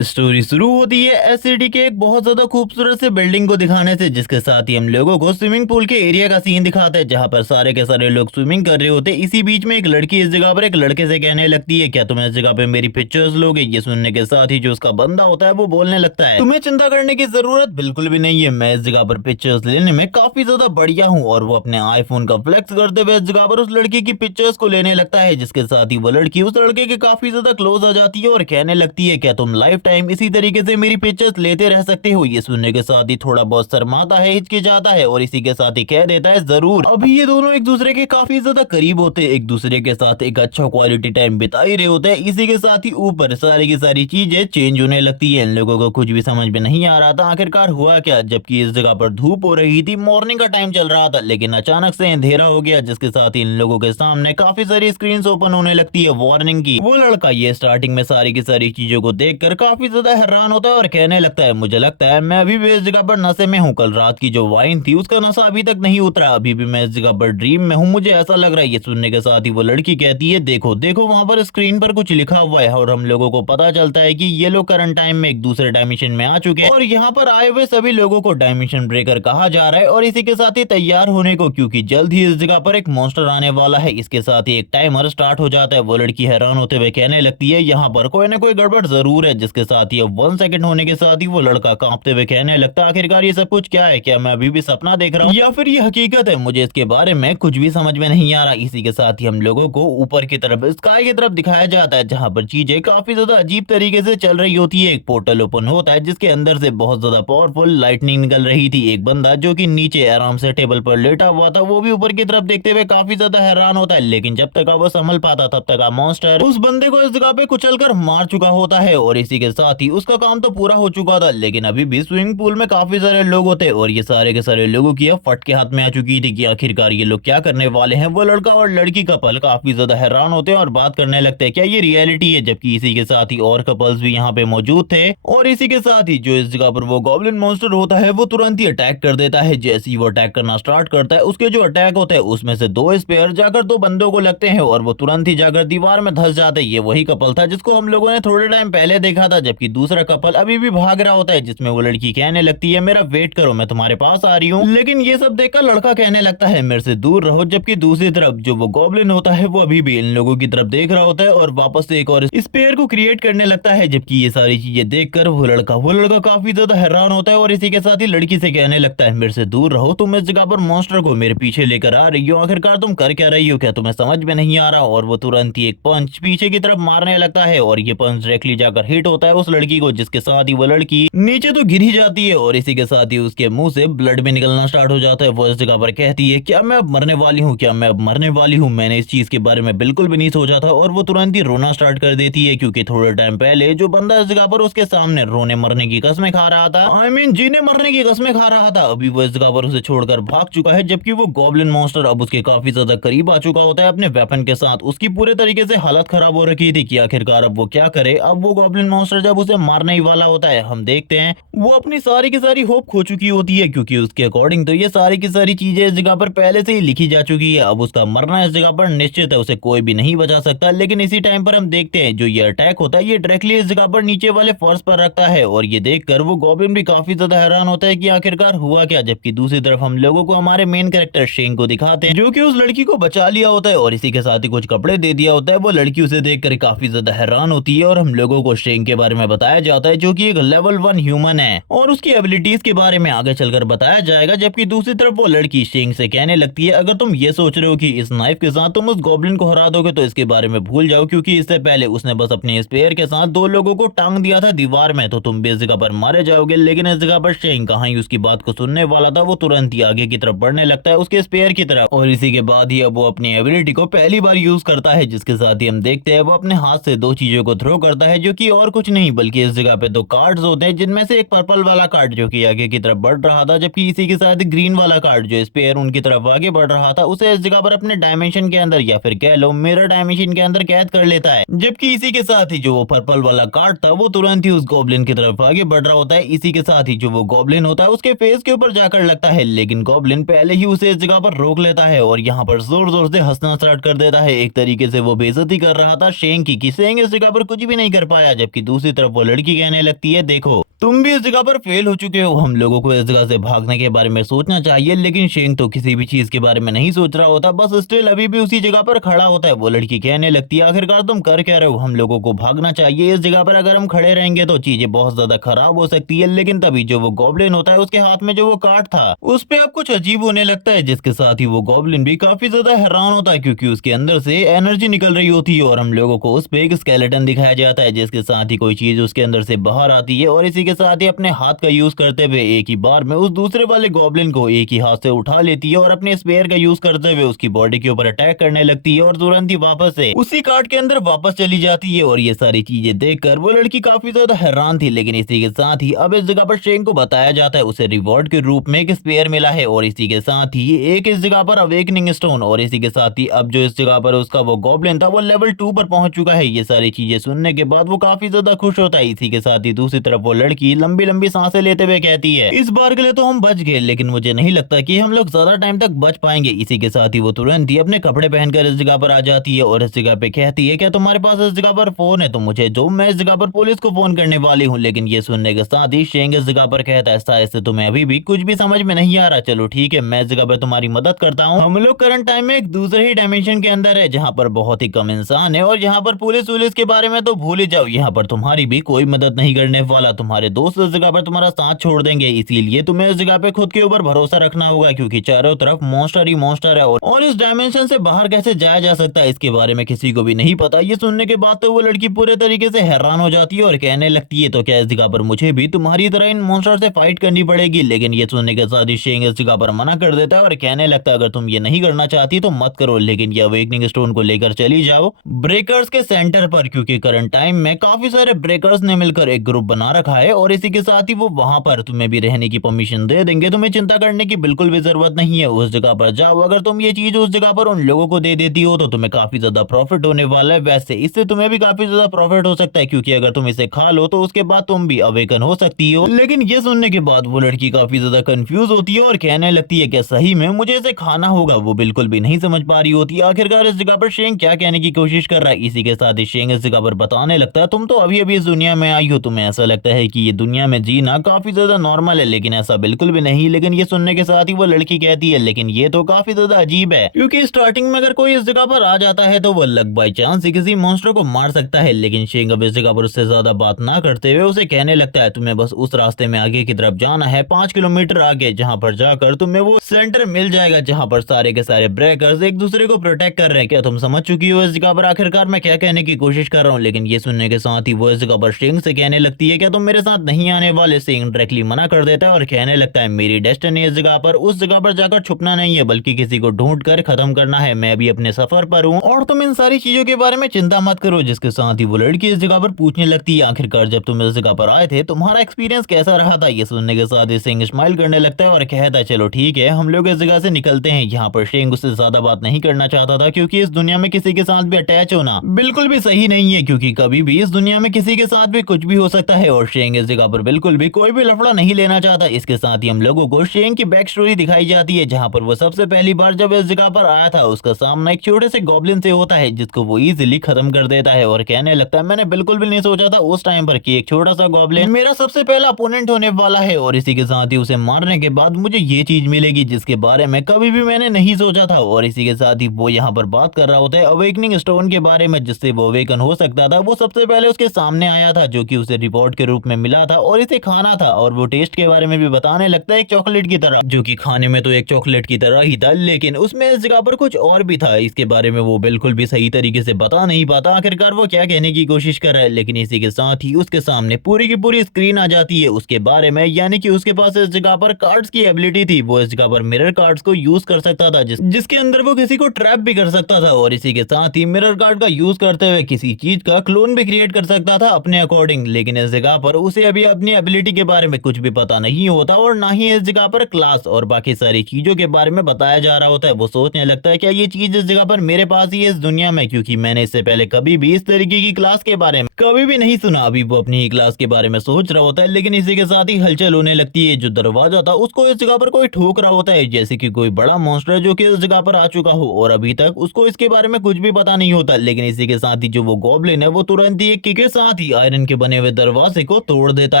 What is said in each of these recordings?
Story शुरू होती है एससीडी के एक बहुत ज्यादा खूबसूरत से बिल्डिंग को दिखाने से, जिसके साथ ही हम लोगों को स्विमिंग पूल के एरिया का सीन दिखाता है, जहां पर सारे के सारे लोग स्विमिंग कर रहे होते हैं। इसी बीच में एक लड़की इस जगह पर एक लड़के से कहने लगती है, क्या तुम इस जगह पे मेरी पिक्चर्स लोगे? ये सुनने के साथ ही जो उसका बंदा होता है वो बोलने लगता है, तुम्हें चिंता करने की जरूरत बिल्कुल भी नहीं है, मैं इस जगह पर पिक्चर्स लेने में काफी ज्यादा बढ़िया हूँ। और वो अपने आईफोन का फ्लेक्स करते हुए इस जगह पर उस लड़की की पिक्चर्स को लेने लगता है, जिसके साथ ही वो लड़की उस लड़के के काफी ज्यादा क्लोज आ जाती है और कहने लगती है, क्या तुम लाइफ टाइम इसी तरीके से मेरी पिक्चर्स लेते रह सकते हो? ये सुनने के साथ ही थोड़ा बहुत शर्माता है, हिचकिचाता है और इसी के साथ ही कह देता है, जरूर। अभी ये दोनों एक दूसरे के काफी ज्यादा करीब होते हैं, एक दूसरे के साथ एक अच्छा क्वालिटी टाइम बिता ही रहे होते हैं। इसी के साथ ही ऊपर सारी की सारी चीजें चेंज होने लगती है। इन लोगों को कुछ भी समझ में नहीं आ रहा था आखिरकार हुआ क्या, जबकि इस जगह पर धूप हो रही थी, मॉर्निंग का टाइम चल रहा था, लेकिन अचानक से अंधेरा हो गया, जिसके साथ ही इन लोगों के सामने काफी सारी स्क्रीन ओपन होने लगती है वार्निंग की। वो लड़का ये स्टार्टिंग में सारी की सारी चीजों को देखकर काफी ज्यादा हैरान होता है और कहने लगता है, मुझे लगता है मैं अभी भी इस जगह पर नशे में हूँ, कल रात की जो वाइन थी उसका नशा अभी तक नहीं उतरा, अभी भी मैं इस जगह पर ड्रीम में हूँ, मुझे ऐसा लग रहा है। ये सुनने के साथ ही वो लड़की कहती है, देखो देखो वहां पर स्क्रीन पर कुछ लिखा हुआ है, और हम लोगों को पता चलता है कि ये लोग करंट टाइम में एक दूसरे डायमेंशन में आ चुके हैं और यहाँ पर आए हुए सभी लोगों को डायमेंशन ब्रेकर कहा जा रहा है। और इसी के साथ ही तैयार होने को, क्योंकि जल्द ही इस जगह पर एक मॉन्स्टर आने वाला है। इसके साथ ही एक टाइमर स्टार्ट हो जाता है। वो लड़की हैरान होते हुए कहने लगती है, यहाँ पर कोई ना कोई गड़बड़ जरूर है। जिसके साथ ही 1 सेकंड होने के साथ ही वो लड़का कांपते हुए कहने लगता, आखिरकार ये सब कुछ क्या है? क्या मैं अभी भी सपना देख रहा हूँ या फिर ये हकीकत है? मुझे इसके बारे में कुछ भी समझ में नहीं आ रहा। इसी के साथ ही हम लोगों को ऊपर की तरफ, स्काई की तरफ दिखाया जाता है, जहाँ पर चीजें काफी ज्यादा अजीब तरीके से चल रही होती है। एक पोर्टल ओपन होता है, जिसके अंदर से बहुत ज्यादा पावरफुल लाइटनिंग निकल रही थी। एक बंदा जो कि नीचे आराम से टेबल पर लेटा हुआ था, वो भी ऊपर की तरफ देखते हुए काफी ज्यादा हैरान होता है, लेकिन जब तक वो संभल पाता तब तक मॉन्स्टर उस बंदे को इस जगह पे कुचलकर मार चुका होता है। और इसी के साथ ही उसका काम तो पूरा हो चुका था, लेकिन अभी भी स्विमिंग पूल में काफी सारे लोग होते और ये सारे के सारे लोगों की अब फट के हाथ में आ चुकी थी कि आखिरकार ये लोग क्या करने वाले हैं। वो लड़का और लड़की कपल काफी ज्यादा हैरान होते हैं और बात करने लगते हैं, क्या ये रियलिटी है? जबकि इसी के साथ ही और कपल्स भी यहाँ पे मौजूद थे। और इसी के साथ ही जो इस जगह पर वो गॉब्लिन मॉन्स्टर होता है, वो तुरंत ही अटैक कर देता है। जैसे ही वो अटैक करना स्टार्ट करता है, उसके जो अटैक होते हैं उसमें से 2 स्पेयर जाकर 2 बंदों को लगते हैं और वो तुरंत ही जाकर दीवार में धंस जाते हैं। ये वही कपल था जिसको हम लोगों ने थोड़े टाइम पहले देखा था, जबकि दूसरा कपल अभी भी भाग रहा होता है, जिसमें वो लड़की कहने लगती है, मेरा वेट करो, मैं तुम्हारे पास आ रही हूँ। लेकिन ये सब देखकर लड़का कहने लगता है, मेरे से दूर रहो। जबकि दूसरी तरफ जो वो गॉब्लिन होता है, वो अभी भी इन लोगों की तरफ देख रहा होता है और वापस से एक और स्पेयर को क्रिएट करने लगता है। जबकि ये सारी चीजें देखकर वो लड़का काफी ज्यादा हैरान होता है और इसी के साथ ही लड़की से कहने लगता है, मेरे से दूर रहो, तुम इस जगह पर मॉन्स्टर को मेरे पीछे लेकर आ रही हो, आखिरकार तुम कर क्या रही हो? क्या तुम्हें समझ में नहीं आ रहा? और वो तुरंत ही एक पंच पीछे की तरफ मारने लगता है और ये पंच डायरेक्टली जाकर हिट होता है उस लड़की को, जिसके साथ ही वो लड़की नीचे तो गिर ही जाती है और इसी के साथ ही उसके मुंह से ब्लड भी निकलना स्टार्ट हो जाता है। वो इस जगह पर कहती है, क्या मैं अब मरने वाली हूँ? क्या मैं अब मरने वाली हूँ? मैंने इस चीज के बारे में बिल्कुल भी नहीं सोचा था। और वो तुरंत ही रोना स्टार्ट कर देती है, क्योंकि थोड़े टाइम पहले जो बंदा इस जगह पर उसके सामने रोने मरने की कस्में खा रहा था, जीने मरने की कस्में खा रहा था, अभी वो इस जगह पर उसे छोड़कर भाग चुका है। जबकि वो गॉब्लिन मॉन्स्टर अब उसके काफी ज्यादा करीब आ चुका होता है अपने वेपन के साथ। उसकी पूरे तरीके से हालत खराब हो रखी थी कि आखिरकार अब वो क्या करे। अब वो गॉब्लिन मॉन्स्टर जब उसे मारने ही वाला होता है, हम देखते हैं वो अपनी सारी की सारी होप खो चुकी होती है, क्योंकि उसके अकॉर्डिंग तो ये सारी की सारी चीजें इस जगह पर पहले से ही लिखी जा चुकी है। अब उसका मरना इस जगह पर निश्चित है, उसे कोई भी नहीं बचा सकता। लेकिन इसी टाइम पर हम देखते हैं जो ये अटैक होता है, ये डायरेक्टली इस जगह पर नीचे वाले फर्श पर रखता है और ये देखकर वो गॉब्लिन भी काफी ज्यादा हैरान होता है कि आखिरकार हुआ क्या। जबकि दूसरी तरफ हम लोगों को हमारे मेन कैरेक्टर शेंग को दिखाते हैं, जो कि उस लड़की को बचा लिया होता है और इसी के साथ ही कुछ कपड़े दे दिया होता है। वो लड़की उसे देखकर काफी ज्यादा हैरान होती है और हम लोगों को शेंग के बारे में बताया जाता है, जो कि एक लेवल 1 ह्यूमन है और उसकी एबिलिटीज के बारे में आगे चलकर बताया जाएगा। जबकि दूसरी तरफ वो लड़की शेंग से कहने लगती है, अगर तुम ये सोच रहे हो कि इस नाइफ के साथ तुम उस गॉब्लिन को हरा दोगे तो इसके बारे में भूल जाओ, क्योंकि इससे पहले उसने बस अपने स्पेयर के साथ 2 लोगों को टांग दिया था दीवार में, तो तुम भी इस जगह पर मारे जाओगे। लेकिन इस जगह पर शेंग कहाँ ही उसकी बात को सुनने वाला था, वो तुरंत ही आगे की तरफ बढ़ने लगता है उसके स्पेयर की तरफ और इसी के बाद ही अब वो अपनी एबिलिटी को पहली बार यूज करता है, जिसके साथ ही हम देखते हैं वो अपने हाथ से 2 चीजों को थ्रो करता है, जो कि और कुछ नहीं बल्कि इस जगह पे 2 कार्ड्स होते हैं, जिनमें से एक पर्पल वाला कार्ड जो कि आगे की तरफ बढ़ रहा था, जबकि इसी के साथ ग्रीन वाला कार्ड जो स्पेयर उनकी तरफ आगे बढ़ रहा था, उसे इस जगह पर अपने डायमेंशन के अंदर या फिर कह लो मिरर डायमेंशन के अंदर कैद कर लेता है। जबकि इसी के साथ ही जो वो पर्पल वाला कार्ड था, वो तुरंत ही उस गॉब्लिन की तरफ आगे बढ़ रहा होता है। इसी के साथ ही जो वो गॉब्लिन होता है उसके फेस के ऊपर जाकर लगता है, लेकिन गॉब्लिन पहले ही उसे इस जगह पर रोक लेता है और यहाँ पर जोर जोर से हंसना स्टार्ट कर देता है। एक तरीके से वो बेइज्जती कर रहा था शेंग की, कि शेंग इस जगह पर कुछ भी नहीं कर पाया। जबकि दूसरी दूसरी तरफ वो लड़की कहने लगती है, देखो तुम भी इस जगह पर फेल हो चुके हो, हम लोगों को इस जगह से भागने के बारे में सोचना चाहिए। लेकिन शेंग तो किसी भी चीज के बारे में नहीं सोच रहा होता, बस स्टिल अभी भी उसी जगह पर खड़ा होता है। वो लड़की कहने लगती है, आखिरकार तुम कर क्या रहे हो, हम लोगों को भागना चाहिए, इस जगह पर अगर हम खड़े रहेंगे तो चीजें बहुत ज्यादा खराब हो सकती है। लेकिन तभी जो वो गॉब्लिन होता है उसके हाथ में जो वो कार्ड था उस पे अब कुछ अजीब होने लगता है, जिसके साथ ही वो गॉब्लिन भी काफी ज्यादा हैरान होता है क्योंकि उसके अंदर से एनर्जी निकल रही होती है और हम लोगों को उस पे एक स्केलेटन दिखाया जाता है, जिसके साथ ही कोई चीज उसके अंदर से बाहर आती है और इसी के साथ ही अपने हाथ का यूज करते हुए एक ही बार में उस दूसरे वाले गॉब्लिन को एक ही हाथ से उठा लेती है और अपने स्पेयर का यूज करते हुए उसकी बॉडी के ऊपर अटैक करने लगती है और तुरंत ही वापस से उसी कार्ड के अंदर वापस चली जाती है। और ये सारी चीजें देखकर वो लड़की काफी ज्यादा हैरान थी। लेकिन इसी के साथ ही अब इस जगह पर शेंग को बताया जाता है उसे रिवॉर्ड के रूप में एक स्पेयर मिला है और इसी के साथ ही एक इस जगह पर अवेकनिंग स्टोन और इसी के साथ ही अब जो इस जगह पर उसका वो गॉब्लिन था वो लेवल 2 पर पहुंच चुका है। ये सारी चीजें सुनने के बाद वो काफी ज्यादा खुश होता है। इसी के साथ ही दूसरी तरफ वो लड़की लंबी लंबी सांसें लेते हुए कहती है, इस बार के लिए तो हम बच गए, लेकिन मुझे नहीं लगता कि हम लोग ज्यादा टाइम तक बच पाएंगे। इसी के साथ ही वो तुरंत ही अपने कपड़े पहनकर इस जगह पर आ जाती है और इस जगह पे कहती है, क्या तुम्हारे पास इस जगह पर फोन है? तो मुझे जो मैं इस जगह पर पुलिस को फोन करने वाली हूँ। लेकिन ये सुनने के साथ ही शेंग इस जगह पर कहता है, शायद से तुम्हें अभी भी कुछ भी समझ में नहीं आ रहा, चलो ठीक है मैं इस जगह पर तुम्हारी मदद करता हूँ। हम लोग करंट टाइम में एक दूसरे ही डायमेंशन के अंदर है जहाँ पर बहुत ही कम इंसान है और यहाँ पर पुलिस के बारे में तो भूल ही जाओ, यहाँ पर तुम्हारी भी कोई मदद नहीं करने वाला, तुम्हारे दोस्त इस जगह पर तुम्हारा साथ छोड़ देंगे। इसीलिए तुम्हें इस जगह पे खुद के ऊपर भरोसा रखना होगा क्योंकि चारों तरफ मॉन्स्टर ही मॉन्स्टर है और इस डायमेंशन से बाहर कैसे जाया जा सकता है इसके बारे में किसी को भी नहीं पता। ये सुनने के बाद तो वो लड़की पूरे तरीके से हैरान हो जाती है और कहने लगती है, तो क्या इस जगह पर मुझे भी तुम्हारी तरह इन मॉन्स्टर से फाइट करनी पड़ेगी? लेकिन ये सुनने के साथ ही शेंग इस जगह पर मना कर देता है और कहने लगता है, अगर तुम ये नहीं करना चाहती तो मत करो, लेकिन ये अवेकनिंग स्टोन को लेकर चली जाओ ब्रेकर्स के सेंटर पर, क्योंकि करंट टाइम में काफी सारे ब्रेकर्स ने मिलकर एक ग्रुप बना रखा है और इसी के साथ ही वो वहां पर तुम्हें भी रहने की परमिशन दे देंगे। तुम्हें चिंता करने की बिल्कुल भी जरूरत नहीं है, उस जगह पर जाओ। अगर तुम ये चीज उस जगह पर उन लोगों को दे देती हो तो तुम्हें काफी ज्यादा प्रॉफिट होने वाला है। वैसे इससे तुम्हें भी काफी ज्यादा प्रॉफिट हो सकता है क्योंकि अगर तुम इसे खा लो तो उसके बाद तुम भी अवेकन हो सकती हो। लेकिन ये सुनने के बाद वो लड़की काफी ज्यादा कंफ्यूज होती है और कहने लगती है, क्या सही में मुझे इसे खाना होगा? वो बिल्कुल भी नहीं समझ पा रही होती। आखिरकार इस जगह पर शेंग क्या कहने की कोशिश कर रहा है। इसी के साथ ही शेंग इस जगह पर बताने लगता है, तुम तो अभी अभी इस दुनिया में आई हो, तुम्हें ऐसा लगता है कि ये दुनिया में जीना काफी ज्यादा नॉर्मल है, लेकिन ऐसा बिल्कुल भी नहीं। लेकिन ये सुनने के साथ ही वो लड़की कहती है, लेकिन ये तो काफी ज्यादा अजीब है क्योंकि स्टार्टिंग में अगर कोई इस जगह पर आ जाता है तो वो लक बाई चांस ही किसी मॉन्स्टर को मार सकता है। लेकिन शेंग अब इस जगह पर उससे ज्यादा बात ना करते हुए उसे कहने लगता है, तुम्हें बस उस रास्ते में आगे की तरफ जाना है 5 किलोमीटर आगे, जहाँ पर जाकर तुम्हें वो सेंटर मिल जाएगा जहाँ पर सारे के सारे ब्रेकर्स एक दूसरे को प्रोटेक्ट कर रहे हैं। क्या तुम समझ चुकी हो इस जगह पर आखिरकार मैं क्या कहने की कोशिश कर रहा हूँ? लेकिन ये सुनने के साथ ही वो इस जगह पर शेंग से कहने लगती है, क्या तुम मेरे साथ नहीं आने वाले? शेंग डायरेक्टली मना कर देता है और कहने लगता है, मेरी डेस्टिनी इस जगह पर उस जगह पर जाकर छुपना नहीं है बल्कि किसी को ढूंढ कर खत्म करना है। मैं भी अपने सफर पर हूँ और तुम इन सारी चीजों के बारे में चिंता मत करो। जिसके साथ ही वो लड़की इस जगह पर पूछने लगती है, आखिरकार जब तुम इस जगह पर आए थे तुम्हारा एक्सपीरियंस कैसा रहा था? ये सुनने के साथ ही शेंग स्माइल करने लगता है और कहता है, चलो ठीक है हम लोग इस जगह से निकलते हैं। यहाँ पर शेंग उससे ज्यादा बात नहीं करना चाहता था क्योंकि इस दुनिया में किसी के साथ भी अटैच होना बिल्कुल भी सही नहीं है क्योंकि कभी भी इस दुनिया में किसी के साथ भी कुछ भी हो सकता है और शेंग इस जगह पर बिल्कुल भी कोई भी लफड़ा नहीं लेना चाहता। इसके साथ ही हम लोगों को शेंग की बैक स्टोरी दिखाई जाती है जहाँ पर वो सबसे पहली बार जब इस जगह पर आया था उसका सामना एक छोटे से गॉब्लिन से होता है जिसको वो इजीली खत्म कर देता है और कहने लगता है, मैंने बिल्कुल भी नहीं सोचा था उस टाइम पर कि एक छोटा सा गॉब्लिन मेरा सबसे पहला अपोनेंट होने वाला है और इसी के साथ ही उसे मारने के बाद मुझे ये चीज मिलेगी जिसके बारे में कभी भी मैंने नहीं सोचा था। और इसी के साथ ही वो यहाँ पर बात कर रहा होता है अवेकनिंग स्टोन के बारे में जिससे वो अवेकन हो सकता था। वो सबसे पहले उसके सामने आया था जो कि उसे रिवॉर्ड के रूप में मिला था और इसे खाना था और वो टेस्ट के बारे में भी बताने लगता है एक चॉकलेट की तरह, जो कि खाने में तो एक चॉकलेट की तरह ही था लेकिन उसमें इस जगह पर कुछ और भी था। इसके बारे में वो बिल्कुल भी सही तरीके से बता नहीं पाता आखिरकार वो क्या कहने की कोशिश कर रहा है। लेकिन इसी के साथ ही उसके सामने पूरी की पूरी स्क्रीन आ जाती है उसके बारे में, यानी कि उसके पास इस जगह पर कार्ड्स की एबिलिटी थी। वो इस जगह पर मिरर कार्ड्स को यूज कर सकता था जिसके अंदर वो किसी को ट्रैप भी कर सकता था और इसी के साथ ही मिरर कार्ड का यूज करते हुए किसी चीज का क्लोन भी क्रिएट कर सकता था अपने अकॉर्डिंग। लेकिन इस जगह पर उसे अभी अपनी एबिलिटी के बारे में कुछ भी पता नहीं होता और ना ही इस जगह पर क्लास और बाकी सारी चीजों के बारे में बताया जा रहा होता है। वो सोचने लगता है क्या ये चीज इस जगह पर मेरे पास ही है इस दुनिया में, क्योंकि मैंने इससे पहले कभी भी इस तरीके की क्लास के बारे में कभी भी नहीं सुना। अभी वो अपनी ही क्लास के बारे में सोच रहा होता है लेकिन इसी के साथ ही हलचल होने लगती है। जो दरवाजा था उसको इस जगह पर कोई ठोक रहा होता है जैसे कि कोई बड़ा मॉन्स्टर जो कि इस जगह पर आ चुका हो और अभी तक उसको इसके बारे में कुछ भी पता नहीं होता। लेकिन इसी के साथ ही जो वो गॉब्लिन है वो तुरंत ही एक किक के साथ साथ ही आयरन के बने हुए दरवाजे को तोड़ देता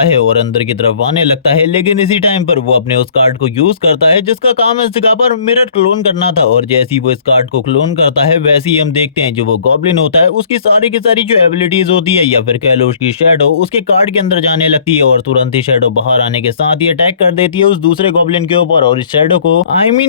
है और अंदर की तरफ आने लगता है। लेकिन इसी टाइम पर वो अपने उस कार्ड को यूज करता है जिसका काम इस जगह पर मिरर क्लोन करना था। और जैसे ही वो इस कार्ड को क्लोन करता है वैसे ही हम देखते हैं जो वो गॉब्लिन होता है उसकी सारी की सारी जो एबिलिटीज होती है या फिर कह लो उसकी शैडो उसके कार्ड के अंदर जाने लगती है और तुरंत ही शैडो बाहर आने के साथ ही अटैक कर देती है उस दूसरे गॉब्लिन के ऊपर। और इस शैडो को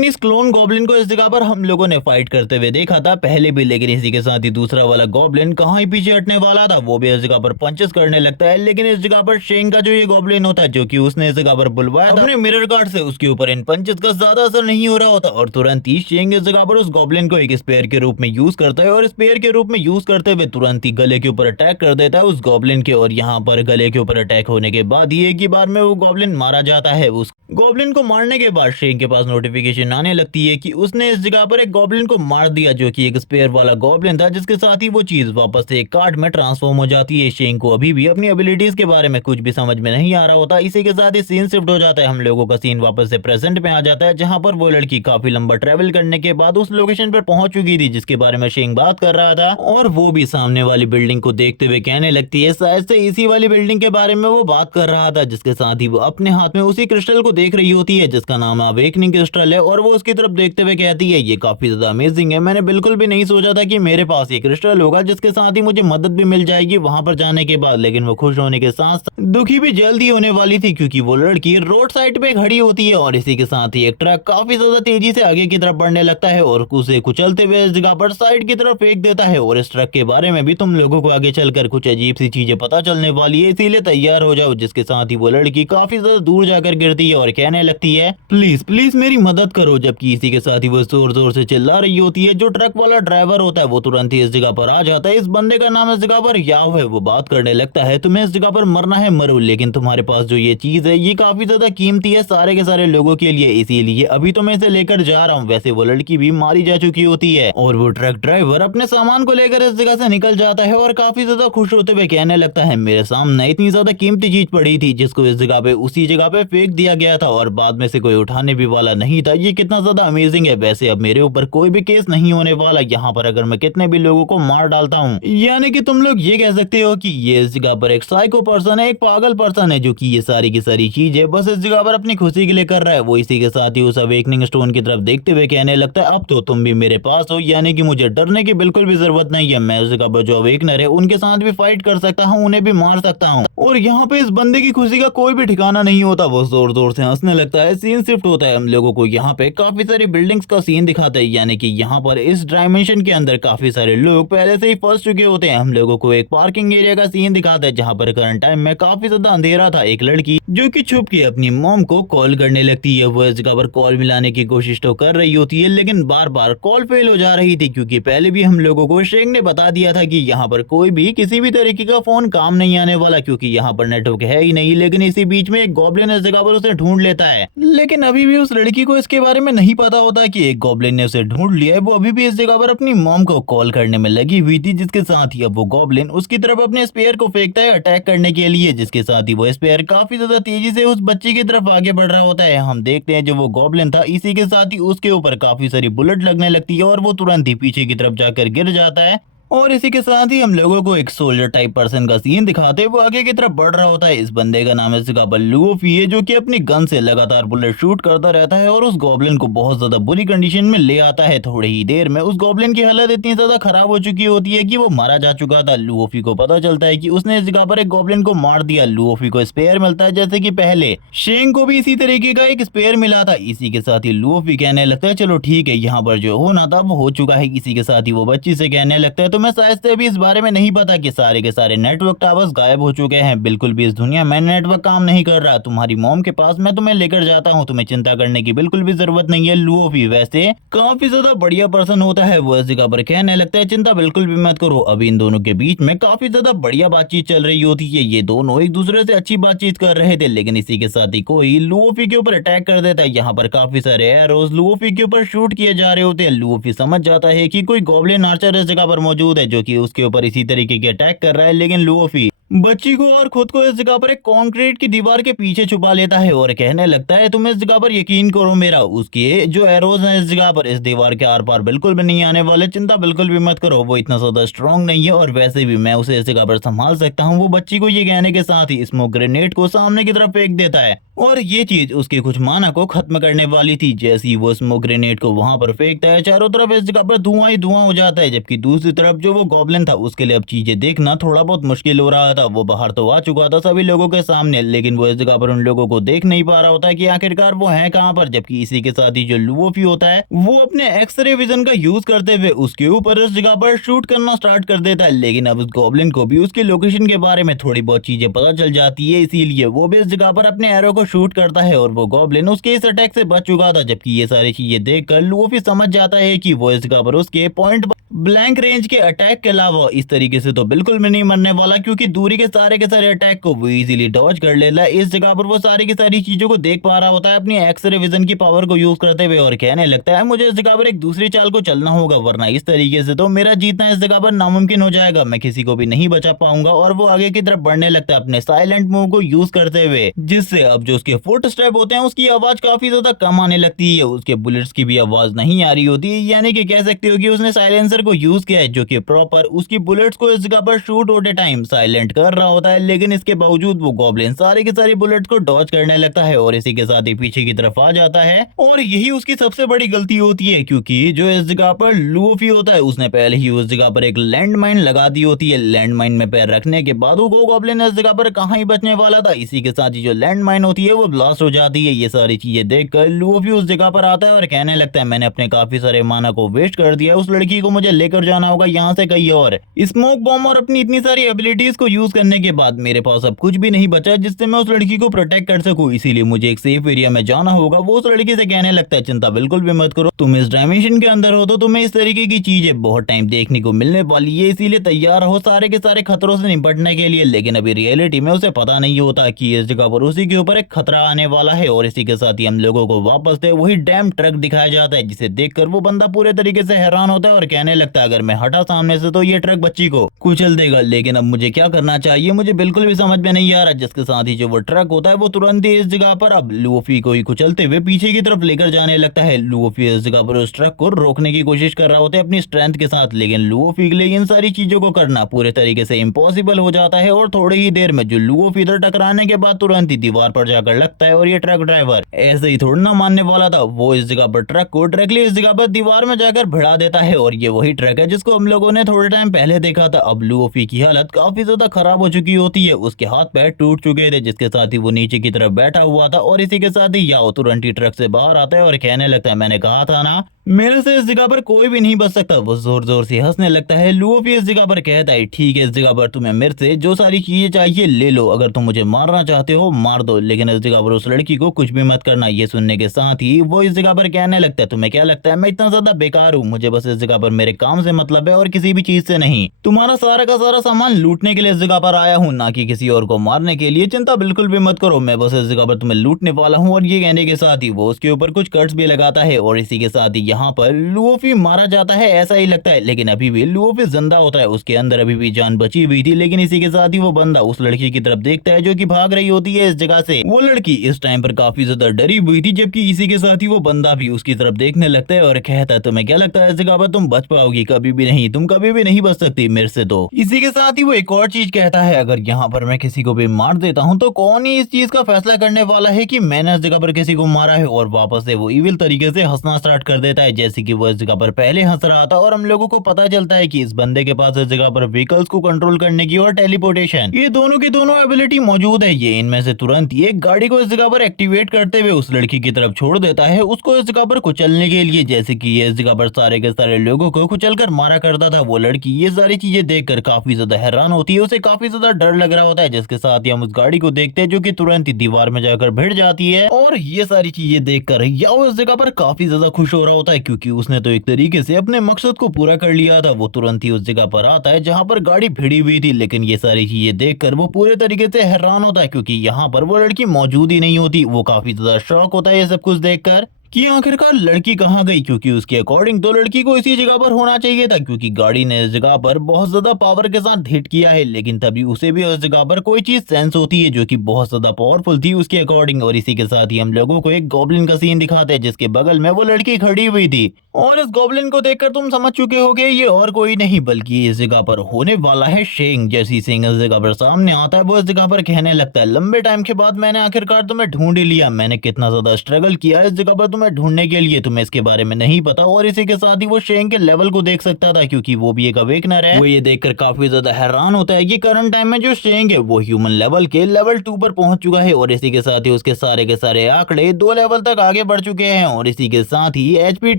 इस क्लोन गॉब्लिन को इस जगह पर हम लोगों ने फाइट करते हुए देखा था पहले भी, लेकिन इसी के साथ ही दूसरा वाला गॉब्लिन कहाँ ही पीछे हटने वाला था, वो भी इस जगह पर पंचेस करने लगता है। लेकिन इस जगह पर शेंग का जो ये गॉब्लिन होता है जो कि उसने इस जगह पर बुलवाया था अपने मिरर कार्ड से, उसके ऊपर इन पंचेस का ज्यादा असर नहीं हो रहा होता और तुरंत ही शेंग इस जगह पर उस गॉब्लिन को एक स्पेयर के रूप में यूज करता है और स्पेयर के रूप में यूज करते हुए तुरंत ही गले के ऊपर अटैक कर देता है उस गॉब्लिन के। और यहाँ पर गले के ऊपर अटैक होने के बाद ही एक ही बार में वो गॉब्लिन मारा जाता है। उस गॉब्लिन को मारने के बाद शेंग के पास नोटिफिकेशन आने लगती है कि उसने इस जगह पर एक गॉब्लिन को मार दिया जो कि एक स्पेयर वाला गॉब्लिन था, जिसके साथ ही वो चीज वापस से एक कार्ड में ट्रांसफॉर्म हो जाती है। शेंग को अभी भी अपनी एबिलिटीज के बारे में कुछ भी समझ में नहीं आ रहा होता। इसी के साथ ही सीन शिफ्ट हो जाता है, हम लोगों का सीन वापस से प्रेजेंट में आ जाता है जहां पर वो लड़की काफी लंबा ट्रेवल करने के बाद उस लोकेशन पर पहुंच चुकी थी जिसके बारे में शेंग बात कर रहा था। और वो भी सामने वाली बिल्डिंग को देखते हुए कहने लगती है शायद से इसी वाली बिल्डिंग के बारे में वो बात कर रहा था, जिसके साथ ही वो अपने हाथ में उसी क्रिस्टल को देख रही होती है जिसका नाम अवेकनिंग क्रिस्टल है। और वो उसकी तरफ देखते हुए कहती है ये काफी ज्यादा अमेजिंग है, मैंने बिल्कुल भी नहीं सोचा था कि मेरे पास ये क्रिस्टल होगा जिसके साथ ही मुझे मदद भी मिल जाएगी वहां पर जाने के बाद। लेकिन वो खुश होने के साथ दुखी भी जल्दी होने वाली थी क्योंकि वो लड़की रोड साइड पे खड़ी होती है और इसी के साथ ही एक ट्रक काफी ज्यादा तेजी से आगे की तरफ बढ़ने लगता है और उसे कुचलते हुए इस जगह पर साइड की तरफ फेंक देता है। और इस ट्रक के बारे में भी तुम लोगों को आगे चलकर कुछ अजीब सी चीजें पता चलने वाली है, इसीलिए तैयार हो जाओ। जिसके साथ ही वो लड़की काफी ज्यादा दूर जाकर गिरती है और कहने लगती है प्लीज प्लीज मेरी मदद करो, जबकि इसी के साथ ही वो जोर जोर से चिल्ला रही होती है। जो ट्रक वाला ड्राइवर होता है वो तुरंत ही इस जगह पर आ जाता है। इस बंदे का नाम इस जगह पर याव है। वो बात करने लगता है तुम्हें इस जगह पर मरना है मरो, लेकिन तुम्हारे पास जो ये चीज है ये काफी ज्यादा कीमती है सारे के सारे लोगों के लिए, इसीलिए अभी तो मैं इसे लेकर जा रहा हूँ। वैसे वो लड़की भी मारी जा चुकी होती है और वो ट्रक ड्राइवर अपने सामान को लेकर इस जगह से निकल जाता है और काफी ज्यादा खुश होते हुए कहने लगता है मेरे सामने इतनी ज्यादा कीमती चीज पड़ी थी जिसको इस जगह पे उसी जगह पे फेंक दिया गया था और बाद में से कोई उठाने भी वाला नहीं था। ये कितना ज्यादा अमेजिंग है। वैसे अब मेरे ऊपर कोई भी केस नहीं होने वाला यहाँ पर अगर मैं कितने भी लोगों को मार डालता हूँ। यानी कि तुम लोग ये कह सकते हो कि ये इस जगह पर एक साइको पर्सन है, एक पागल पर्सन है जो कि ये सारी की सारी चीजें बस इस जगह पर अपनी खुशी के लिए कर रहा है। वो इसी के साथ ही उस अवेकनिंग स्टोन की तरफ देखते हुए कहने लगता है अब तो तुम भी मेरे पास हो, यानी कि मुझे डरने की बिल्कुल भी जरूरत नहीं है। मैं उस जगह पर जो अवेकनर है उनके साथ भी फाइट कर सकता हूँ, उन्हें भी मार सकता हूँ। और यहाँ पे इस बंदे की खुशी का कोई भी ठिकाना नहीं होता। वो जोर जोर से हंसने लगता है। सीन शिफ्ट होता है, हम लोगों को यहाँ पे काफी सारी बिल्डिंग्स का सीन दिखाता है, यानी कि यहाँ पर इस डायमेंशन के अंदर काफी सारे लोग पहले से ही फंस चुके होते हैं। हम लोगों को एक पार्किंग एरिया का सीन दिखाता है जहाँ पर करंट टाइम में काफी ज्यादा अंधेरा था। एक लड़की जो कि छुप के अपनी मॉम को कॉल करने लगती है। वो इस जगह पर कॉल मिलाने की कोशिश तो कर रही होती है लेकिन बार बार कॉल फेल हो जा रही थी क्योंकि पहले भी हम लोगों को शेंग ने बता दिया था कि यहाँ पर कोई भी किसी भी तरीके का फोन काम नहीं आने वाला क्योंकि यहाँ पर नेटवर्क है ही नहीं। लेकिन इसी बीच में एक गॉब्लिन इस जगह पर उसे ढूंढ लेता है, लेकिन अभी भी उस लड़की को इसके बारे में नहीं पता होता कि एक गॉब्लिन ने उसे ढूंढ लिया है। वो अभी भी इस जगह पर अपनी मॉम को कॉल करने में लगी हुई थी, जिसके साथ ही अब वो गॉब्लिन उसकी तरफ अपने स्पेयर को फेंकता है अटैक करने के लिए, जिसके साथ ही वो स्पेयर काफी ज्यादा तेजी से उस बच्ची की तरफ आगे बढ़ रहा होता है। हम देखते हैं जो वो गॉब्लिन था इसी के साथ ही उसके ऊपर काफी सारी बुलेट लगने लगती है और वो तुरंत ही पीछे की तरफ जाकर गिर जाता है। और इसी के साथ ही हम लोगों को एक सोल्जर टाइप पर्सन का सीन दिखाते वो आगे की तरफ बढ़ रहा होता है। इस बंदे का नाम है लुओफी है जो कि अपनी गन से लगातार बुलेट शूट करता रहता है और उस गॉब्लिन को बहुत ज्यादा बुरी कंडीशन में ले आता है। थोड़ी ही देर में उस गॉब्लिन की हालत इतनी ज्यादा खराब हो चुकी होती है कि वो मारा जा चुका था। लुओफी को पता चलता है कि उसने इस जगह पर एक गॉब्लिन को मार दिया। लुओफी को स्पेयर मिलता है जैसे कि पहले शेंग को भी इसी तरीके का एक स्पेयर मिला था। इसी के साथ ही लुओफी कहने लगता है चलो ठीक है, यहाँ पर जो होना था वो हो चुका है। इसी के साथ ही वो बच्ची से कहने लगता है तो मैं शायद से भी इस बारे में नहीं पता कि सारे के सारे नेटवर्क टावर्स गायब हो चुके हैं। बिल्कुल भी इस दुनिया में नेटवर्क काम नहीं कर रहा। तुम्हारी मॉम के पास मैं तुम्हें लेकर जाता हूँ, तुम्हें चिंता करने की बिल्कुल भी जरूरत नहीं है। लुओफी वैसे काफी ज्यादा बढ़िया पर्सन होता है। वो इस जगह पर कहने लगता है चिंता बिल्कुल भी मत करो। अभी इन दोनों के बीच में काफी ज्यादा बढ़िया बातचीत चल रही होती है। ये दोनों एक दूसरे से अच्छी बातचीत कर रहे थे, लेकिन इसी के साथ ही कोई लुओफी के ऊपर अटैक कर देता है। यहाँ पर काफी सारे एरोज लुओफी के ऊपर शूट किए जा रहे होते हैं। लुओफी समझ जाता है कि कोई गॉब्लिन आर्चर इस जगह पर मौजूद है जो कि उसके ऊपर इसी तरीके के अटैक कर रहा है, लेकिन लुओफी बच्ची को और खुद को इस जगह पर एक कंक्रीट की दीवार के पीछे छुपा लेता है और कहने लगता है तुम इस जगह पर यकीन करो मेरा, उसके जो एरोज हैं इस जगह पर इस दीवार के आर पार बिल्कुल भी नहीं आने वाले, चिंता बिल्कुल भी मत करो, वो इतना ज्यादा स्ट्रांग नहीं है और वैसे भी मैं उसे इस जगह पर संभाल सकता हूँ। वो बच्ची को ये कहने के साथ ही स्मोक ग्रेनेड को सामने की तरफ फेंक देता है और ये चीज उसके कुछ माना को खत्म करने वाली थी। जैसे ही वो स्मोक ग्रेनेड को वहां पर फेंकता है चारों तरफ इस जगह पर धुआं ही धुआं हो जाता है, जबकि दूसरी तरफ जो वो गॉब्लिन था उसके लिए अब चीजें देखना थोड़ा बहुत मुश्किल हो रहा था। वो बाहर तो आ चुका था सभी लोगों के सामने, लेकिन वो इस जगह पर उन लोगों को देख नहीं पा रहा होता है कि आखिरकार वो है कहाँ पर। जबकि इसी के साथ ही जो लुओफी होता है वो अपने एक्सरे विजन का यूज करते हुए उसके ऊपर इस जगह पर शूट करना स्टार्ट कर देता है, लेकिन अब उस गॉब्लिन को भी उसके लोकेशन के बारे में थोड़ी बहुत चीजें पता चल जाती है, इसीलिए वो भी इस जगह पर अपने एरो को शूट करता है और वो गॉब्लिन उसके इस अटैक से बच चुका था। जबकि ये सारी चीजें देखकर लुफी समझ जाता है कि वो इस जगह पर उसके पॉइंट ब्लैंक रेंज के अटैक के अलावा इस तरीके से तो बिल्कुल भी नहीं मरने वाला, क्योंकि दूरी के सारे अटैक को वो इजीली डॉज कर लेता है। इस जगह पर वो सारी की सारी चीजों को देख पा रहा होता है अपनी एक्सरे विजन की पावर को यूज करते हुए और कहने लगता है मुझे इस जगह पर एक दूसरी चाल को चलना होगा, वरना इस तरीके से तो मेरा जीतना इस जगह पर नामुमकिन हो जाएगा, मैं किसी को भी नहीं बचा पाऊंगा। और वो आगे की तरफ बढ़ने लगता है अपने साइलेंट मूव को यूज करते हुए, जिससे अब जो उसके फुट स्टेप होते हैं उसकी आवाज काफी ज्यादा कम आने लगती है, उसके बुलेट्स की भी आवाज नहीं आ रही होती है, यानी कि कह सकते हो कि उसने साइलेंसर को यूज किया है जो कि प्रॉपर उसकी बुलेट्स को इस जगह पर शूट होते टाइम साइलेंट कर रहा होता है। लेकिन इसके बावजूद वो गॉब्लिन सारी की सारी बुलेट्स को डॉज करने लगता है और इसी के साथ ही पीछे की तरफ आ जाता है और यही उसकी सबसे बड़ी गलती होती है, क्योंकि जो इस जगह पर लूफी होता है उसने पहले ही उस जगह पर एक लैंड माइन लगा दी होती है। लैंड माइन में पैर रखने के बाद वो गॉब्लिन इस जगह पर कहाँ ही बचने वाला था। इसी के साथ ही जो लैंड माइन होती है वो ब्लास्ट हो जाती है। ये सारी चीजें देखकर लूफी उस जगह पर आता है और कहने लगता है मैंने अपने काफी सारे माना को वेस्ट कर दिया, उस लड़की को मुझे लेकर जाना होगा यहाँ से कहीं और। स्मोक बॉम्ब और अपनी इतनी सारी एबिलिटीज को यूज करने के बाद मेरे पास अब कुछ भी नहीं बचा जिससे मैं उस लड़की को प्रोटेक्ट कर सकूं, इसीलिए मुझे एक सेफ एरिया में जाना होगा। वो उस लड़की से कहने लगता है चिंता बिल्कुल भी मत करो, तुम इस डायमेंशन के अंदर हो तो तुम्हें इस तरीके की चीजें बहुत टाइम देखने को मिलने वाली है, इसीलिए तैयार हो सारे के सारे खतरों से निपटने के लिए। लेकिन अभी रियलिटी में उसे पता नहीं होता कि इस जगह पर उसी के ऊपर एक खतरा आने वाला है। और इसी के साथ ही हम लोगों को वापस से वही डैम ट्रक दिखाया जाता है, जिसे देखकर वो बंदा पूरे तरीके से हैरान होता है और कहने लगता है अगर मैं हटा सामने से तो ये ट्रक बच्ची को कुचल देगा, लेकिन अब मुझे क्या करना चाहिए मुझे बिल्कुल भी समझ में नहीं आ रहा। जिसके साथ ही जो वो ट्रक होता है वो तुरंत ही इस जगह पर अब लूफी को ही कुचलते हुए पीछे की तरफ लेकर जाने लगता है। लूफी इस जगह पर उस ट्रक को रोकने की कोशिश कर रहा होता है अपनी स्ट्रेंथ के साथ, लेकिन लूफी के लिए इन सारी चीजों को करना पूरे तरीके से इम्पॉसिबल हो जाता है और थोड़ी ही देर में जो लूफी इधर टकराने के बाद तुरंत ही दीवार पर जाकर लगता है। और ये ट्रक ड्राइवर ऐसे ही थोड़ा ना मानने वाला था, वो इस जगह पर ट्रक को डायरेक्टली इस जगह पर दीवार में जाकर भिड़ा देता है और ये वही ट्रक है जिसको हम लोगों ने थोड़े टाइम पहले देखा था। अब लूफी की हालत काफी ज्यादा खराब हो चुकी होती है, उसके हाथ पैर टूट चुके थे, जिसके साथ ही वो नीचे की तरफ बैठा हुआ था। और इसी के साथ ही याओ तुरंत ही ट्रक से बाहर आता है और कहने लगता है मैंने कहा था ना मेरे से इस जगह पर कोई भी नहीं बच सकता। वो जोर जोर से हंसने लगता है। लूफी इस जगह पर कहता है ठीक है इस जगह पर तुम्हें मेरे से जो सारी चीजें चाहिए ले लो, अगर तुम मुझे मारना चाहते हो मार दो, लेकिन इस जगह पर उस लड़की को कुछ भी मत करना। ये सुनने के साथ ही वो इस जगह पर कहने लगता है तुम्हें क्या लगता है मैं इतना ज्यादा बेकार हूँ, मुझे बस इस जगह पर मेरे काम से मतलब है और किसी भी चीज से नहीं। तुम्हारा सारा का सारा सामान लूटने के लिए इस जगह पर आया हूँ, ना कि किसी और को मारने के लिए। चिंता बिल्कुल भी मत करो, मैं बस इस जगह पर तुम्हें लूटने वाला हूँ। और ये कहने के साथ ही वो उसके ऊपर कुछ कट्स भी लगाता है और इसी के साथ ही यहाँ पर लूफी मारा जाता है ऐसा ही लगता है, लेकिन अभी भी लूफी जिंदा होता है, उसके अंदर अभी भी जान बची हुई थी। लेकिन इसी के साथ ही वो बंदा उस लड़की की तरफ देखता है जो कि भाग रही होती है इस जगह से। वो लड़की इस टाइम पर काफी ज्यादा डरी हुई थी, जबकि इसी के साथ ही वो बंदा भी उसकी तरफ देखने लगता है और कहता है तुम्हें क्या लगता है इस जगह पर तुम बच पाओगी? कभी भी नहीं, तुम कभी भी नहीं बच सकती मेरे से। तो इसी के साथ ही वो एक और चीज कहता है अगर यहाँ पर मैं किसी को भी मार देता हूँ तो कौन ही इस चीज का फैसला करने वाला है कि मैंने इस जगह पर किसी को मारा है। और वापस से वो इविल तरीके से हंसना स्टार्ट कर देता है जैसे कि वो इस जगह पर पहले हंस रहा था। और हम लोगों को पता चलता है कि इस बंदे के पास इस जगह पर व्हीकल्स को कंट्रोल करने की और टेलीपोर्टेशन ये दोनों की दोनों एबिलिटी मौजूद है। ये इनमें से तुरंत ही एक गाड़ी को इस जगह पर एक्टिवेट करते हुए उस लड़की की तरफ छोड़ देता है, उसको इस जगह पर कुचलने के लिए, जैसे कि ये इस जगह पर सारे के सारे लोगों को कुचल कर मारा करता था। वो लड़की ये सारी चीजें देखकर काफी ज्यादा हैरान होती है, उसे काफी ज्यादा डर लग रहा होता है। जिसके साथ ही हम उस गाड़ी को देखते हैं जो कि तुरंत ही दीवार में जाकर भिड़ जाती है। और ये सारी चीजें देखकर याओ इस जगह पर काफी ज्यादा खुश हो रहा होता है, क्योंकि उसने तो एक तरीके से अपने मकसद को पूरा कर लिया था। वो तुरंत ही उस जगह पर आता है जहां पर गाड़ी भिड़ी हुई थी, लेकिन ये सारी चीजें देखकर वो पूरे तरीके से हैरान होता है, क्योंकि यहाँ पर वो लड़की मौजूद ही नहीं होती। वो काफी ज्यादा शॉक होता है ये सब कुछ देखकर, कि आखिरकार लड़की कहाँ गई, क्योंकि उसके अकॉर्डिंग तो लड़की को इसी जगह पर होना चाहिए था, क्योंकि गाड़ी ने इस जगह पर बहुत ज्यादा पावर के साथ हिट किया है। लेकिन तभी उसे भी उस जगह पर कोई चीज सेंस होती है जो कि बहुत ज्यादा पावरफुल थी उसके अकॉर्डिंग। और इसी के साथ ही हम लोगों को एक गॉब्लिन का सीन दिखाते हैं जिसके बगल में वो लड़की खड़ी हुई थी। और इस गॉब्लिन को देखकर तुम समझ चुके होगे ये और कोई नहीं बल्कि इस जगह पर होने वाला है शेंग। जैसी शेंग इस जगह पर सामने आता है वो इस जगह पर कहने लगता है, लंबे टाइम के बाद मैंने आखिरकार तुम्हें ढूंढ ही लिया। मैंने कितना ज्यादा स्ट्रगल किया इस जगह पर तुम्हें ढूंढने के लिए, तुम्हें इसके बारे में नहीं पता। और इसी के साथ ही वो शेंग के लेवल को देख सकता था क्योंकि वो भी एक अवेकनर है। वो ये देखकर काफी ज्यादा हैरान होता है कि करंट टाइम में जो शेंग है वो ह्यूमन लेवल के लेवल 2 पर पहुंच चुका है। और इसी के साथ ही उसके सारे के सारे आंकड़े 2 लेवल तक आगे बढ़ चुके हैं। और इसी के साथ ही HP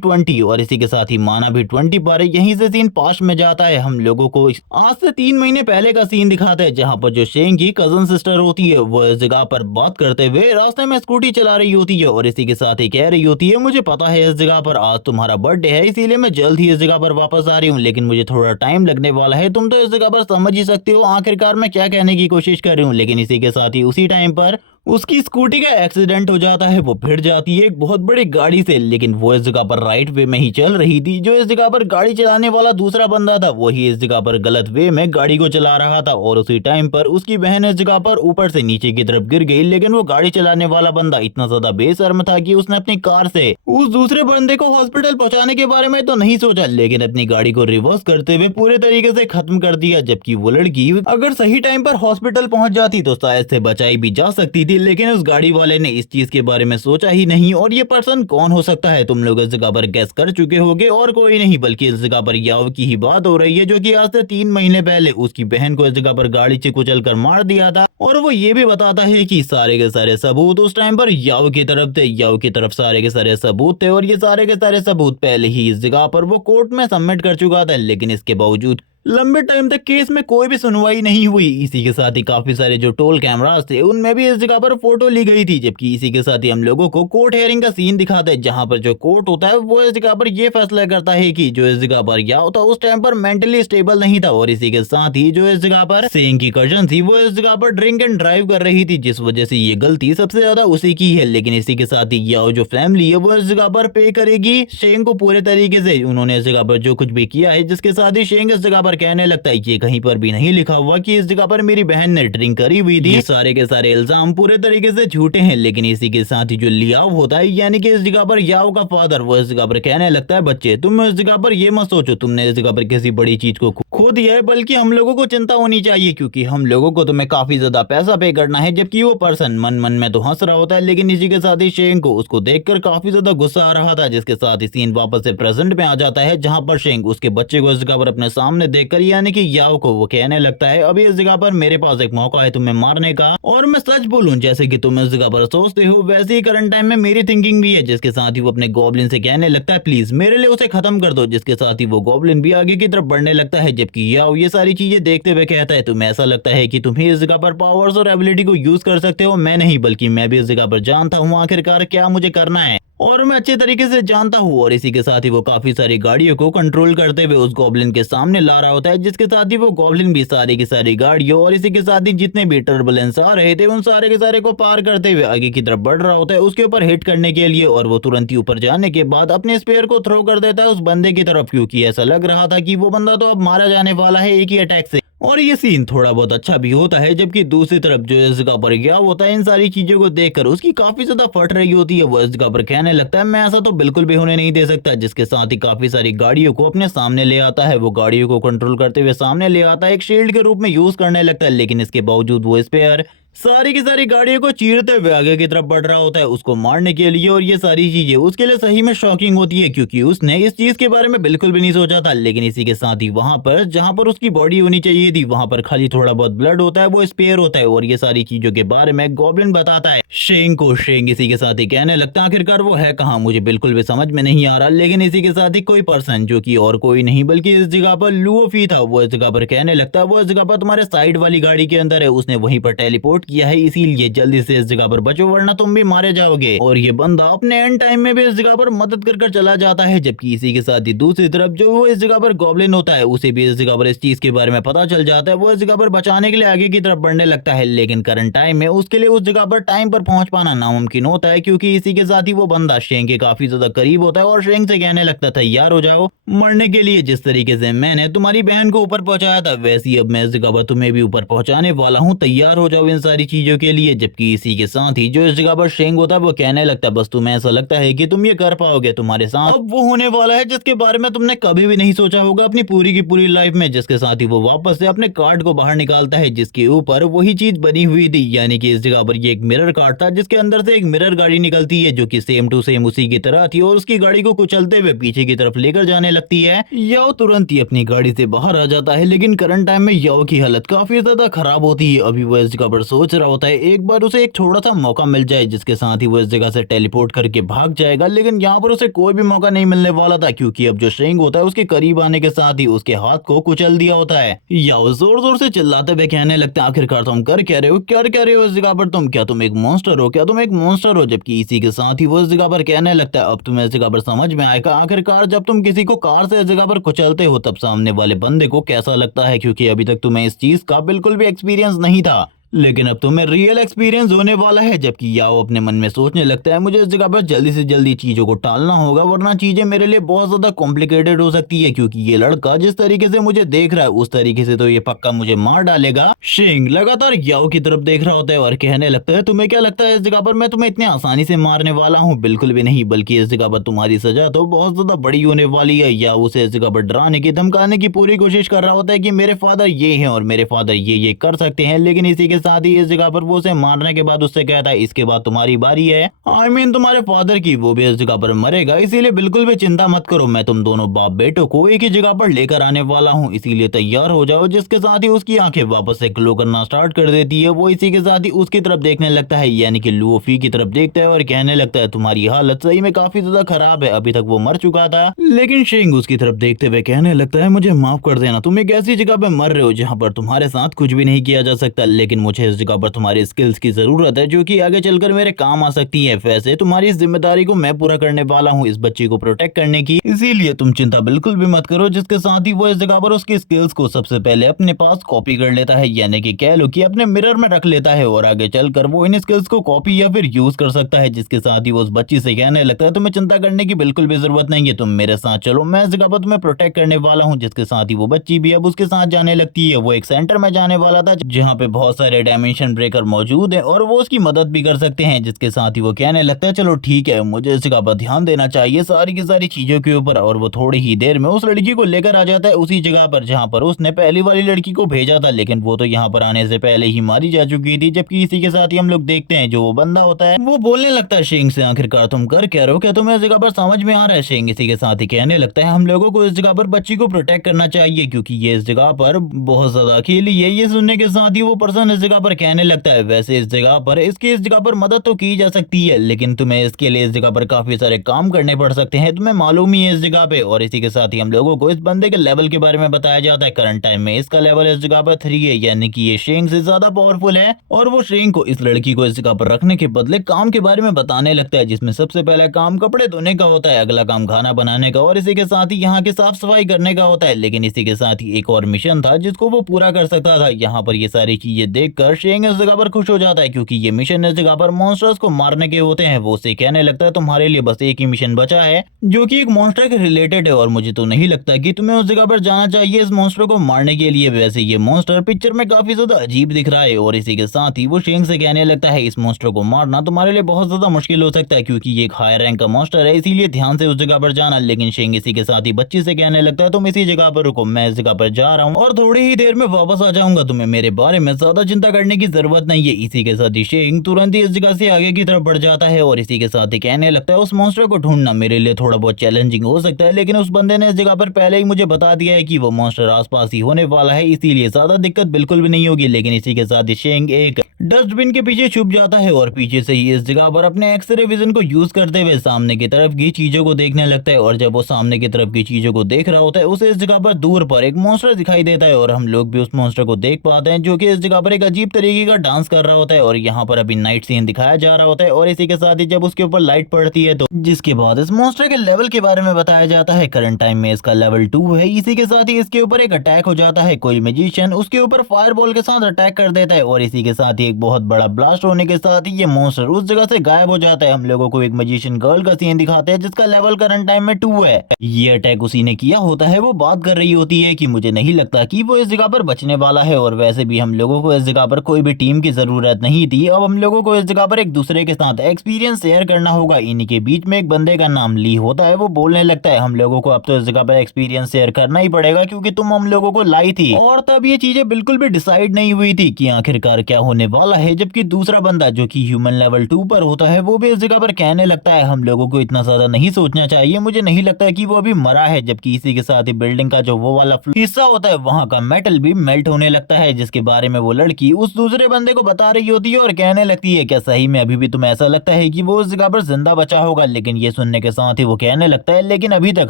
20 और इसी के साथ ही माना भी 20 पर। यहीं से सीन पास्ट में जाता है। हम लोगों को आज से 3 महीने पहले का सीन दिखाता है जहां पर जो शेंग की कजन सिस्टर होती है वो इस जगह पर बात करते हुए रास्ते में स्कूटी चला रही होती है। और इसी के साथ ही कह रही होती है, मुझे पता है इस जगह पर आज तुम्हारा बर्थडे है इसीलिए मैं जल्द ही इस जगह पर वापस आ रही हूँ, लेकिन मुझे थोड़ा टाइम लगने वाला है। तुम तो इस जगह पर समझ ही सकते हो आखिरकार मैं क्या कहने की कोशिश कर रही हूँ। लेकिन इसी के साथ ही उसी टाइम पर उसकी स्कूटी का एक्सीडेंट हो जाता है। वो भिड़ जाती है एक बहुत बड़ी गाड़ी से, लेकिन वो इस जगह पर राइट वे में ही चल रही थी। जो इस जगह पर गाड़ी चलाने वाला दूसरा बंदा था वही इस जगह पर गलत वे में गाड़ी को चला रहा था। और उसी टाइम पर उसकी बहन इस जगह पर ऊपर से नीचे की तरफ गिर गई। लेकिन वो गाड़ी चलाने वाला बंदा इतना ज्यादा बेशर्म था कि उसने अपनी कार से उस दूसरे बंदे को हॉस्पिटल पहुंचाने के बारे में तो नहीं सोचा, लेकिन अपनी गाड़ी को रिवर्स करते हुए पूरे तरीके से खत्म कर दिया। जबकि वो लड़की अगर सही टाइम पर हॉस्पिटल पहुंच जाती तो शायद से बचाई भी जा सकती थी, लेकिन उस गाड़ी वाले ने इस चीज के बारे में सोचा ही नहीं। और ये पर्सन कौन हो सकता है तुम लोग इस जगह पर गैस कर चुके होगे, और कोई नहीं बल्कि इस जगह पर याओ की ही बात हो रही है जो कि आज से 3 महीने पहले उसकी बहन को इस जगह पर गाड़ी से कुचल कर मार दिया था। और वो ये भी बताता है कि सारे के सारे सबूत उस टाइम पर याओ की तरफ थे, याओ की तरफ सारे के सारे सबूत थे। और ये सारे के सारे सबूत पहले ही इस जगह पर वो कोर्ट में सबमिट कर चुका था, लेकिन इसके बावजूद लंबे टाइम तक केस में कोई भी सुनवाई नहीं हुई। इसी के साथ ही काफी सारे जो टोल कैमरास थे उनमें भी इस जगह पर फोटो ली गई थी। जबकि इसी के साथ ही हम लोगों को कोर्ट हियरिंग का सीन दिखाता है जहां पर जो कोर्ट होता है वो इस जगह पर ये फैसला करता है कि जो इस जगह पर याओ था उस टाइम पर मेंटली स्टेबल नहीं था। और इसी के साथ ही जो इस जगह पर शेंग की कजन थी वो इस जगह पर ड्रिंक एंड ड्राइव कर रही थी, जिस वजह से ये गलती सबसे ज्यादा उसी की है। लेकिन इसी के साथ ही याओ जो फैमिली है वो इस जगह पर पे करेगी शेंग को पूरे तरीके से। उन्होंने इस जगह पर जो कुछ भी किया है, जिसके साथ ही शेंग इस जगह पर कहने लगता है कहीं पर भी नहीं लिखा हुआ कि इस जगह पर मेरी बहन ने ड्रिंक करी हुई थी। ये सारे के सारे इल्जाम पूरे तरीके से झूठे हैं। लेकिन इसी के साथ ही जो लियाओ होता है यानी कि इस जगह पर याओ का फादर वो इस जगह पर कहने लगता है, बच्चे तुम इस जगह पर ये मत सोचो तुमने इस जगह पर किसी बड़ी चीज को खो दिया है, बल्कि हम लोगों को चिंता होनी चाहिए क्योंकि हम लोगों को तुम्हें काफी ज्यादा पैसा पे करना है। जबकि वो पर्सन मन मन में तो हंस रहा होता है, लेकिन इसी के साथ ही शेंग को उसको देखकर काफी ज्यादा गुस्सा आ रहा था। जिसके साथ ही सीन वापस से प्रेजेंट में आ जाता है जहां पर शेंग उसके बच्चे को इस जगह पर अपने सामने देखकर यानी कि याओ को वो कहने लगता है, अभी इस जगह पर मेरे पास एक मौका है तुम्हें मारने का। और मैं सच बोलूं जैसे कि तुम इस जगह पर सोचते हो वैसे ही करंट टाइम में मेरी थिंकिंग भी है। जिसके साथ ही वो अपने गॉब्लिन से कहने लगता है, प्लीज मेरे लिए उसे खत्म कर दो। जिसके साथ ही वो गॉब्लिन भी आगे की तरफ बढ़ने लगता है। जबकि याओ ये सारी चीजें देखते हुए कहता है, तुम्हें ऐसा लगता है कि तुम ही इस जगह पर पावर्स और एबिलिटी को यूज कर सकते हो, मैं नहीं बल्कि मैं भी इस जगह पर जानता हूँ आखिरकार क्या मुझे करना है और मैं अच्छे तरीके से जानता हूँ। और इसी के साथ ही वो काफी सारी गाड़ियों को कंट्रोल करते हुए उस गॉब्लिन के सामने ला रहा होता है। जिसके साथ ही वो गॉब्लिन भी सारी की सारी गाड़ियों और इसी के साथ ही जितने भी टर्बुलेंस आ रहे थे उन सारे के सारे को पार करते हुए आगे की तरफ बढ़ रहा होता है उसके ऊपर हिट करने के लिए। और वो तुरंत ही ऊपर जाने के बाद अपने स्पेयर को थ्रो कर देता है उस बंदे की तरफ, क्योंकि ऐसा लग रहा था कि वो बंदा तो अब मारा जाने वाला है एक ही अटैक से। और ये सीन थोड़ा बहुत अच्छा भी होता है। जबकि दूसरी तरफ जो इस जगह पर गया होता है इन सारी चीजों को देखकर उसकी काफी ज्यादा फट रही होती है। वो इस जगह पर कहने लगता है, मैं ऐसा तो बिल्कुल भी होने नहीं दे सकता। जिसके साथ ही काफी सारी गाड़ियों को अपने सामने ले आता है। वो गाड़ियों को कंट्रोल करते हुए सामने ले आता है, एक शील्ड के रूप में यूज करने लगता है। लेकिन इसके बावजूद वो स्पेयर सारी की सारी गाड़ियों को चीरते हुए आगे की तरफ बढ़ रहा होता है उसको मारने के लिए। और ये सारी चीजें उसके लिए सही में शॉकिंग होती है क्योंकि उसने इस चीज के बारे में बिल्कुल भी नहीं सोचा था। लेकिन इसी के साथ ही वहां पर जहां पर उसकी बॉडी होनी चाहिए थी वहां पर खाली थोड़ा बहुत ब्लड होता है, वो स्पेयर होता है। और ये सारी चीजों के बारे में गॉब्लिन बताता है शेंग को। शेंग इसी के साथ ही कहने लगता है, आखिरकार वो है कहाँ, मुझे बिल्कुल भी समझ में नहीं आ रहा। लेकिन इसी के साथ ही कोई पर्सन जो कि और कोई नहीं बल्कि इस जगह पर लुओफी था, वो इस जगह पर कहने लगता है, वो इस जगह पर तुम्हारे साइड वाली गाड़ी के अंदर है, उसने वहीं पर टेलीपोर्ट टेलीपोर्ट किया है, इसीलिए जल्दी से इस जगह पर बचो वरना तुम भी मारे जाओगे। और ये बंदा अपने एंड टाइम में भी इस जगह पर मदद कर चला जाता है। जबकि इसी के साथ ही दूसरी तरफ जो वो इस जगह पर गॉब्लिन होता है, उसे भी इस जगह पर इस चीज के बारे में पता चल जाता है। वो इस जगह पर बचाने के लिए आगे की तरफ बढ़ने लगता है, लेकिन करंट टाइम में उसके लिए उस जगह पर टाइम पर पहुंच पाना नामुमकिन होता है, क्योंकि इसी के साथ ही वो बंदा शेंग के काफी ज्यादा करीब होता है और शेंग से कहने लगता है तैयार हो जाओ मरने के लिए। जिस तरीके से मैंने तुम्हारी बहन को ऊपर पहुंचाया था, वैसे ही अब मैं इस जगह पर तुम्हें भी ऊपर पहुंचाने वाला हूँ, तैयार हो जाओ इन सारी चीजों के लिए। जबकि इसी के साथ ही जो इस जगह पर शेंग होता है वो कहने लगता है बस तुम्हें ऐसा लगता है कि तुम ये कर पाओगे, तुम्हारे साथ अब वो होने वाला है जिसके बारे में तुमने कभी भी नहीं सोचा होगा अपनी पूरी की पूरी लाइफ में। जिसके साथ ही वो वापस से अपने कार्ड को बाहर निकालता है जिसके ऊपर वही चीज बनी हुई थी, यानी कि इस जगह पर ये एक मिरर कार्ड था जिसके अंदर से एक मिरर गाड़ी निकलती है जो कि सेम टू सेम उसी की तरह थी और उसकी गाड़ी को कुचलते हुए पीछे की तरफ लेकर जाने लगती है। याओ तुरंत ही अपनी गाड़ी से बाहर आ जाता है, लेकिन करंट टाइम में याओ की हालत काफी ज्यादा खराब होती है। अभी वो इस जगह पर सोच रहा होता है एक बार उसे एक छोटा सा मौका मिल जाए जिसके साथ ही वो इस जगह से टेलीपोर्ट करके भाग जाएगा, लेकिन यहाँ पर उसे कोई भी मौका नहीं मिलने वाला था, क्योंकि अब जो शेंग होता है उसके करीब आने के साथ ही उसके हाथ को कुचल दिया होता है। याओ जोर जोर से चिल्लाते हुए कहने लगता है आखिरकार तुम कर क्या रहे हो, क्या कर रहे हो इस जगह पर, तुम क्या तुम एक मॉन्स्टर हो, क्या तुम एक मॉन्स्टर हो। जबकि इसी के साथ ही वो इस जगह पर कहने लगता है अब तुम्हें इस जगह पर समझ में आएगा आखिरकार जब तुम किसी को कार से इस जगह पर कुचलते हो तब सामने वाले बंदे को कैसा लगता है, क्योंकि अभी तक तुम्हें इस चीज का बिल्कुल भी एक्सपीरियंस नहीं था, लेकिन अब तुम्हें रियल एक्सपीरियंस होने वाला है। जबकि याओ अपने मन में सोचने लगता है मुझे इस जगह पर जल्दी से जल्दी चीजों को टालना होगा वरना चीजें मेरे लिए बहुत ज्यादा कॉम्प्लिकेटेड हो सकती है, क्योंकि ये लड़का जिस तरीके से मुझे देख रहा है उस तरीके से तो ये पक्का मुझे मार डालेगा। शेंग लगातार याओ की तरफ देख रहा होता है और कहने लगता है तुम्हें क्या लगता है इस जगह पर मैं तुम्हें इतनी आसानी से मारने वाला हूँ, बिल्कुल भी नहीं, बल्कि इस जगह पर तुम्हारी सजा तो बहुत ज्यादा बड़ी होने वाली है। याओ उसे इस जगह पर डराने की धमकाने की पूरी कोशिश कर रहा होता है कि मेरे फादर ये हैं और मेरे फादर ये कर सकते हैं, लेकिन इसी के साथ ही इस जगह पर वो उसे मारने के बाद उससे कहता है इसके बाद तुम्हारी बारी है, I mean तुम्हारे फादर की, वो भी इस जगह पर मरेगा, इसीलिए बिल्कुल भी चिंता मत करो, मैं तुम दोनों बाप बेटों को एक ही जगह पर लेकर आने वाला हूँ, इसीलिए तैयार हो जाओ। जिसके साथ ही उसकी आंखें वापस से ग्लो करना स्टार्ट कर देती है। वो इसी के साथ ही उसकी तरफ देखने लगता है, यानी कि लूफी की तरफ देखता है और कहने लगता है तुम्हारी हालत सही में काफी ज्यादा खराब है, अभी तक वो मर चुका था। लेकिन शेंग उसकी तरफ देखते हुए कहने लगता है मुझे माफ कर देना, तुम एक ऐसी जगह पर मर रहे हो जहाँ पर तुम्हारे साथ कुछ भी नहीं किया जा सकता, लेकिन मुझे इस जगह पर तुम्हारी स्किल्स की जरूरत है जो कि आगे चलकर मेरे काम आ सकती है। वैसे तुम्हारी इस जिम्मेदारी को मैं पूरा करने वाला हूँ इस बच्ची को प्रोटेक्ट करने की, इसीलिए तुम चिंता बिल्कुल भी मत करो। जिसके साथ ही वो इस जगह पर उसकी स्किल्स को सबसे पहले अपने पास कॉपी कर लेता है, यानी कि कह लो कि अपने मिरर में रख लेता है और आगे चलकर वो इन स्किल्स को कॉपी या फिर यूज कर सकता है। जिसके साथ ही वो उस बच्ची से कहने लगता है तुम्हें चिंता करने की बिल्कुल भी जरूरत नहीं है, तुम मेरे साथ चलो, मैं इस जगह पर तुम्हें प्रोटेक्ट करने वाला हूँ। जिसके साथ ही वो बच्ची भी अब उसके साथ जाने लगती है। वो एक सेंटर में जाने वाला था जहाँ पे बहुत सारे डायमेंशन ब्रेकर मौजूद है और वो उसकी मदद भी कर सकते हैं। जिसके साथ ही वो कहने लगता है चलो ठीक है, मुझे इस जगह पर ध्यान देना चाहिए सारी की सारी चीजों के ऊपर। और वो थोड़ी ही देर में उस लड़की को लेकर आ जाता है उसी जगह पर जहाँ पर उसने पहली वाली लड़की को भेजा था, लेकिन वो तो यहाँ पर आने से पहले ही मारी जा चुकी थी। जबकि इसी के साथ ही हम लोग देखते हैं जो वो बंदा होता है वो बोलने लगता है शेंग से आखिरकार तुम कर क्या रहे हो, क्या तुम्हें इस जगह पर समझ में आ रहा है। शेंग इसी के साथ ही कहने लगता है हम लोगों को इस जगह पर बच्ची को प्रोटेक्ट करना चाहिए क्योंकि ये इस जगह पर बहुत ज्यादा अकेली है। ये सुनने के साथ ही वो पर्सन इस जगह पर कहने लगता है वैसे इस जगह पर इस जगह पर मदद तो की जा सकती है, लेकिन तुम्हें इसके लिए इस जगह पर काफी सारे काम करने पड़ सकते हैं, तुम्हें मालूम ही है इस जगह पे। और इसी के साथ ही हम लोगों को इस बंदे के लेवल के बारे में बताया जाता है। करंट टाइम में इसका लेवल इस जगह पर 3 है, यानी कि ये शेंग से ज्यादा पावरफुल है। और वो शेंग को इस लड़की को इस जगह पर रखने के बदले काम के बारे में बताने लगता है, जिसमें सबसे पहला काम कपड़े धोने का होता है, अगला काम खाना बनाने का और इसी के साथ ही यहाँ की साफ सफाई करने का होता है। लेकिन इसी के साथ ही एक और मिशन था जिसको वो पूरा कर सकता था। यहाँ पर ये सारी चीजें देखकर शेंग इस जगह पर खुश हो जाता है क्योंकि ये मिशन इस जगह पर मॉन्स्टर्स को मारने के होते हैं। वो उसे कहने लगता है तुम्हारे लिए बस एक ही मिशन बचा है जो कि एक मॉन्स्टर के रिलेटेड है और मुझे तो नहीं लगता कि तुम्हें उस जगह पर जाना चाहिए इस मॉन्स्टर को मारने के लिए। वैसे ये मॉन्स्टर पिक्चर में काफी ज्यादा अजीब दिख रहा है। और इसी के साथ ही वो शेंग से कहने लगता है इस मॉन्स्टर को मारना तुम्हारे लिए बहुत ज्यादा मुश्किल हो सकता है क्योंकि ये एक हाई रैंक का मॉन्स्टर है, इसीलिए ध्यान से उस जगह पर जाना। लेकिन शेंग इसी के साथ ही बच्ची से कहने लगता है तुम इसी जगह पर रुको, मैं इस जगह पर जा रहा हूँ और थोड़ी ही देर में वापस आ जाऊंगा, तुम्हें मेरे बारे में ज्यादा चिंता करने की जरूरत नहीं है। इसी के साथ ही शेंग तुरंत ही इस जगह से आगे की तरफ बढ़ जाता है और इसी के साथ ही कहने लगता है उस मॉन्स्टर को ढूंढना मेरे लिए थोड़ा बहुत चैलेंजिंग हो सकता है, लेकिन उस बंदे ने इस जगह पर पहले ही मुझे बता दिया है कि वो मॉन्स्टर आसपास ही होने वाला है, इसीलिए ज्यादा दिक्कत बिल्कुल भी नहीं होगी। लेकिन इसी के साथ ही शेंग एक डस्टबिन के पीछे छुप जाता है और पीछे से ही इस जगह पर अपने एक्सरे विजन को यूज करते हुए सामने की तरफ की चीजों को देखने लगता है। और जब वो सामने की तरफ की चीजों को देख रहा होता है उसे इस जगह पर दूर पर एक मॉन्स्टर दिखाई देता है और हम लोग भी उस मॉन्स्टर को देख पाते हैं जो कि इस जगह पर एक अजीब तरीके का डांस कर रहा होता है और यहाँ पर अभी नाइट सीन दिखाया जा रहा होता है और इसी के साथ ही जब उसके ऊपर लाइट पड़ती है तो जिसके बाद इस मॉन्स्टर के लेवल के बारे में बताया जाता है। करंट टाइम में इसका लेवल 2 है। इसी के साथ ही इसके ऊपर एक अटैक हो जाता है। कोई मैजिशियन उसके ऊपर फायरबॉल के साथ अटैक कर देता है और इसी के साथ ही एक बहुत बड़ा ब्लास्ट होने के साथ ही ये मॉन्स्टर उस जगह से गायब हो जाता है। हम लोगों को एक मैजिशियन गर्ल का सीन दिखाते हैं जिसका लेवल करंट टाइम में 2 है। ये अटैक उसी ने किया होता है। वो बात कर रही होती है कि मुझे नहीं लगता कि वो इस जगह पर बचने वाला है और वैसे भी हम लोगों को इस जगह पर कोई भी टीम की जरूरत नहीं थी। अब हम लोगों को इस जगह पर एक दूसरे के साथ एक्सपीरियंस शेयर करना होगा। इन्हीं के बीच में एक बंदे का नाम ली होता है। वो बोलने लगता है हम लोगों को अब तो इस जगह पर एक्सपीरियंस शेयर करना ही पड़ेगा क्योंकि तुम हम लोगों को लाई थी। और तब ये चीजें बिल्कुल भी डिसाइड नहीं हुई थी कि आखिरकार क्या होने वाला है। जबकि दूसरा बंदा जो कि ह्यूमन लेवल 2 पर होता है वो भी इस जगह पर कहने लगता है हम लोगों को इतना ज्यादा नहीं सोचना चाहिए, मुझे नहीं लगता है कि वो अभी मरा है। जबकि इसी के साथ ही बिल्डिंग का जो वो वाला हिस्सा होता है वहां का मेटल भी मेल्ट होने लगता है जिसके बारे में वो लड़की उस दूसरे बंदे को बता रही होती है और कहने लगती है क्या सही में अभी भी तुम्हें ऐसा लगता है कि वो उस जगह पर जिंदा बचा होगा। लेकिन ये सुनने के साथ ही वो कहने लगता है लेकिन अभी तक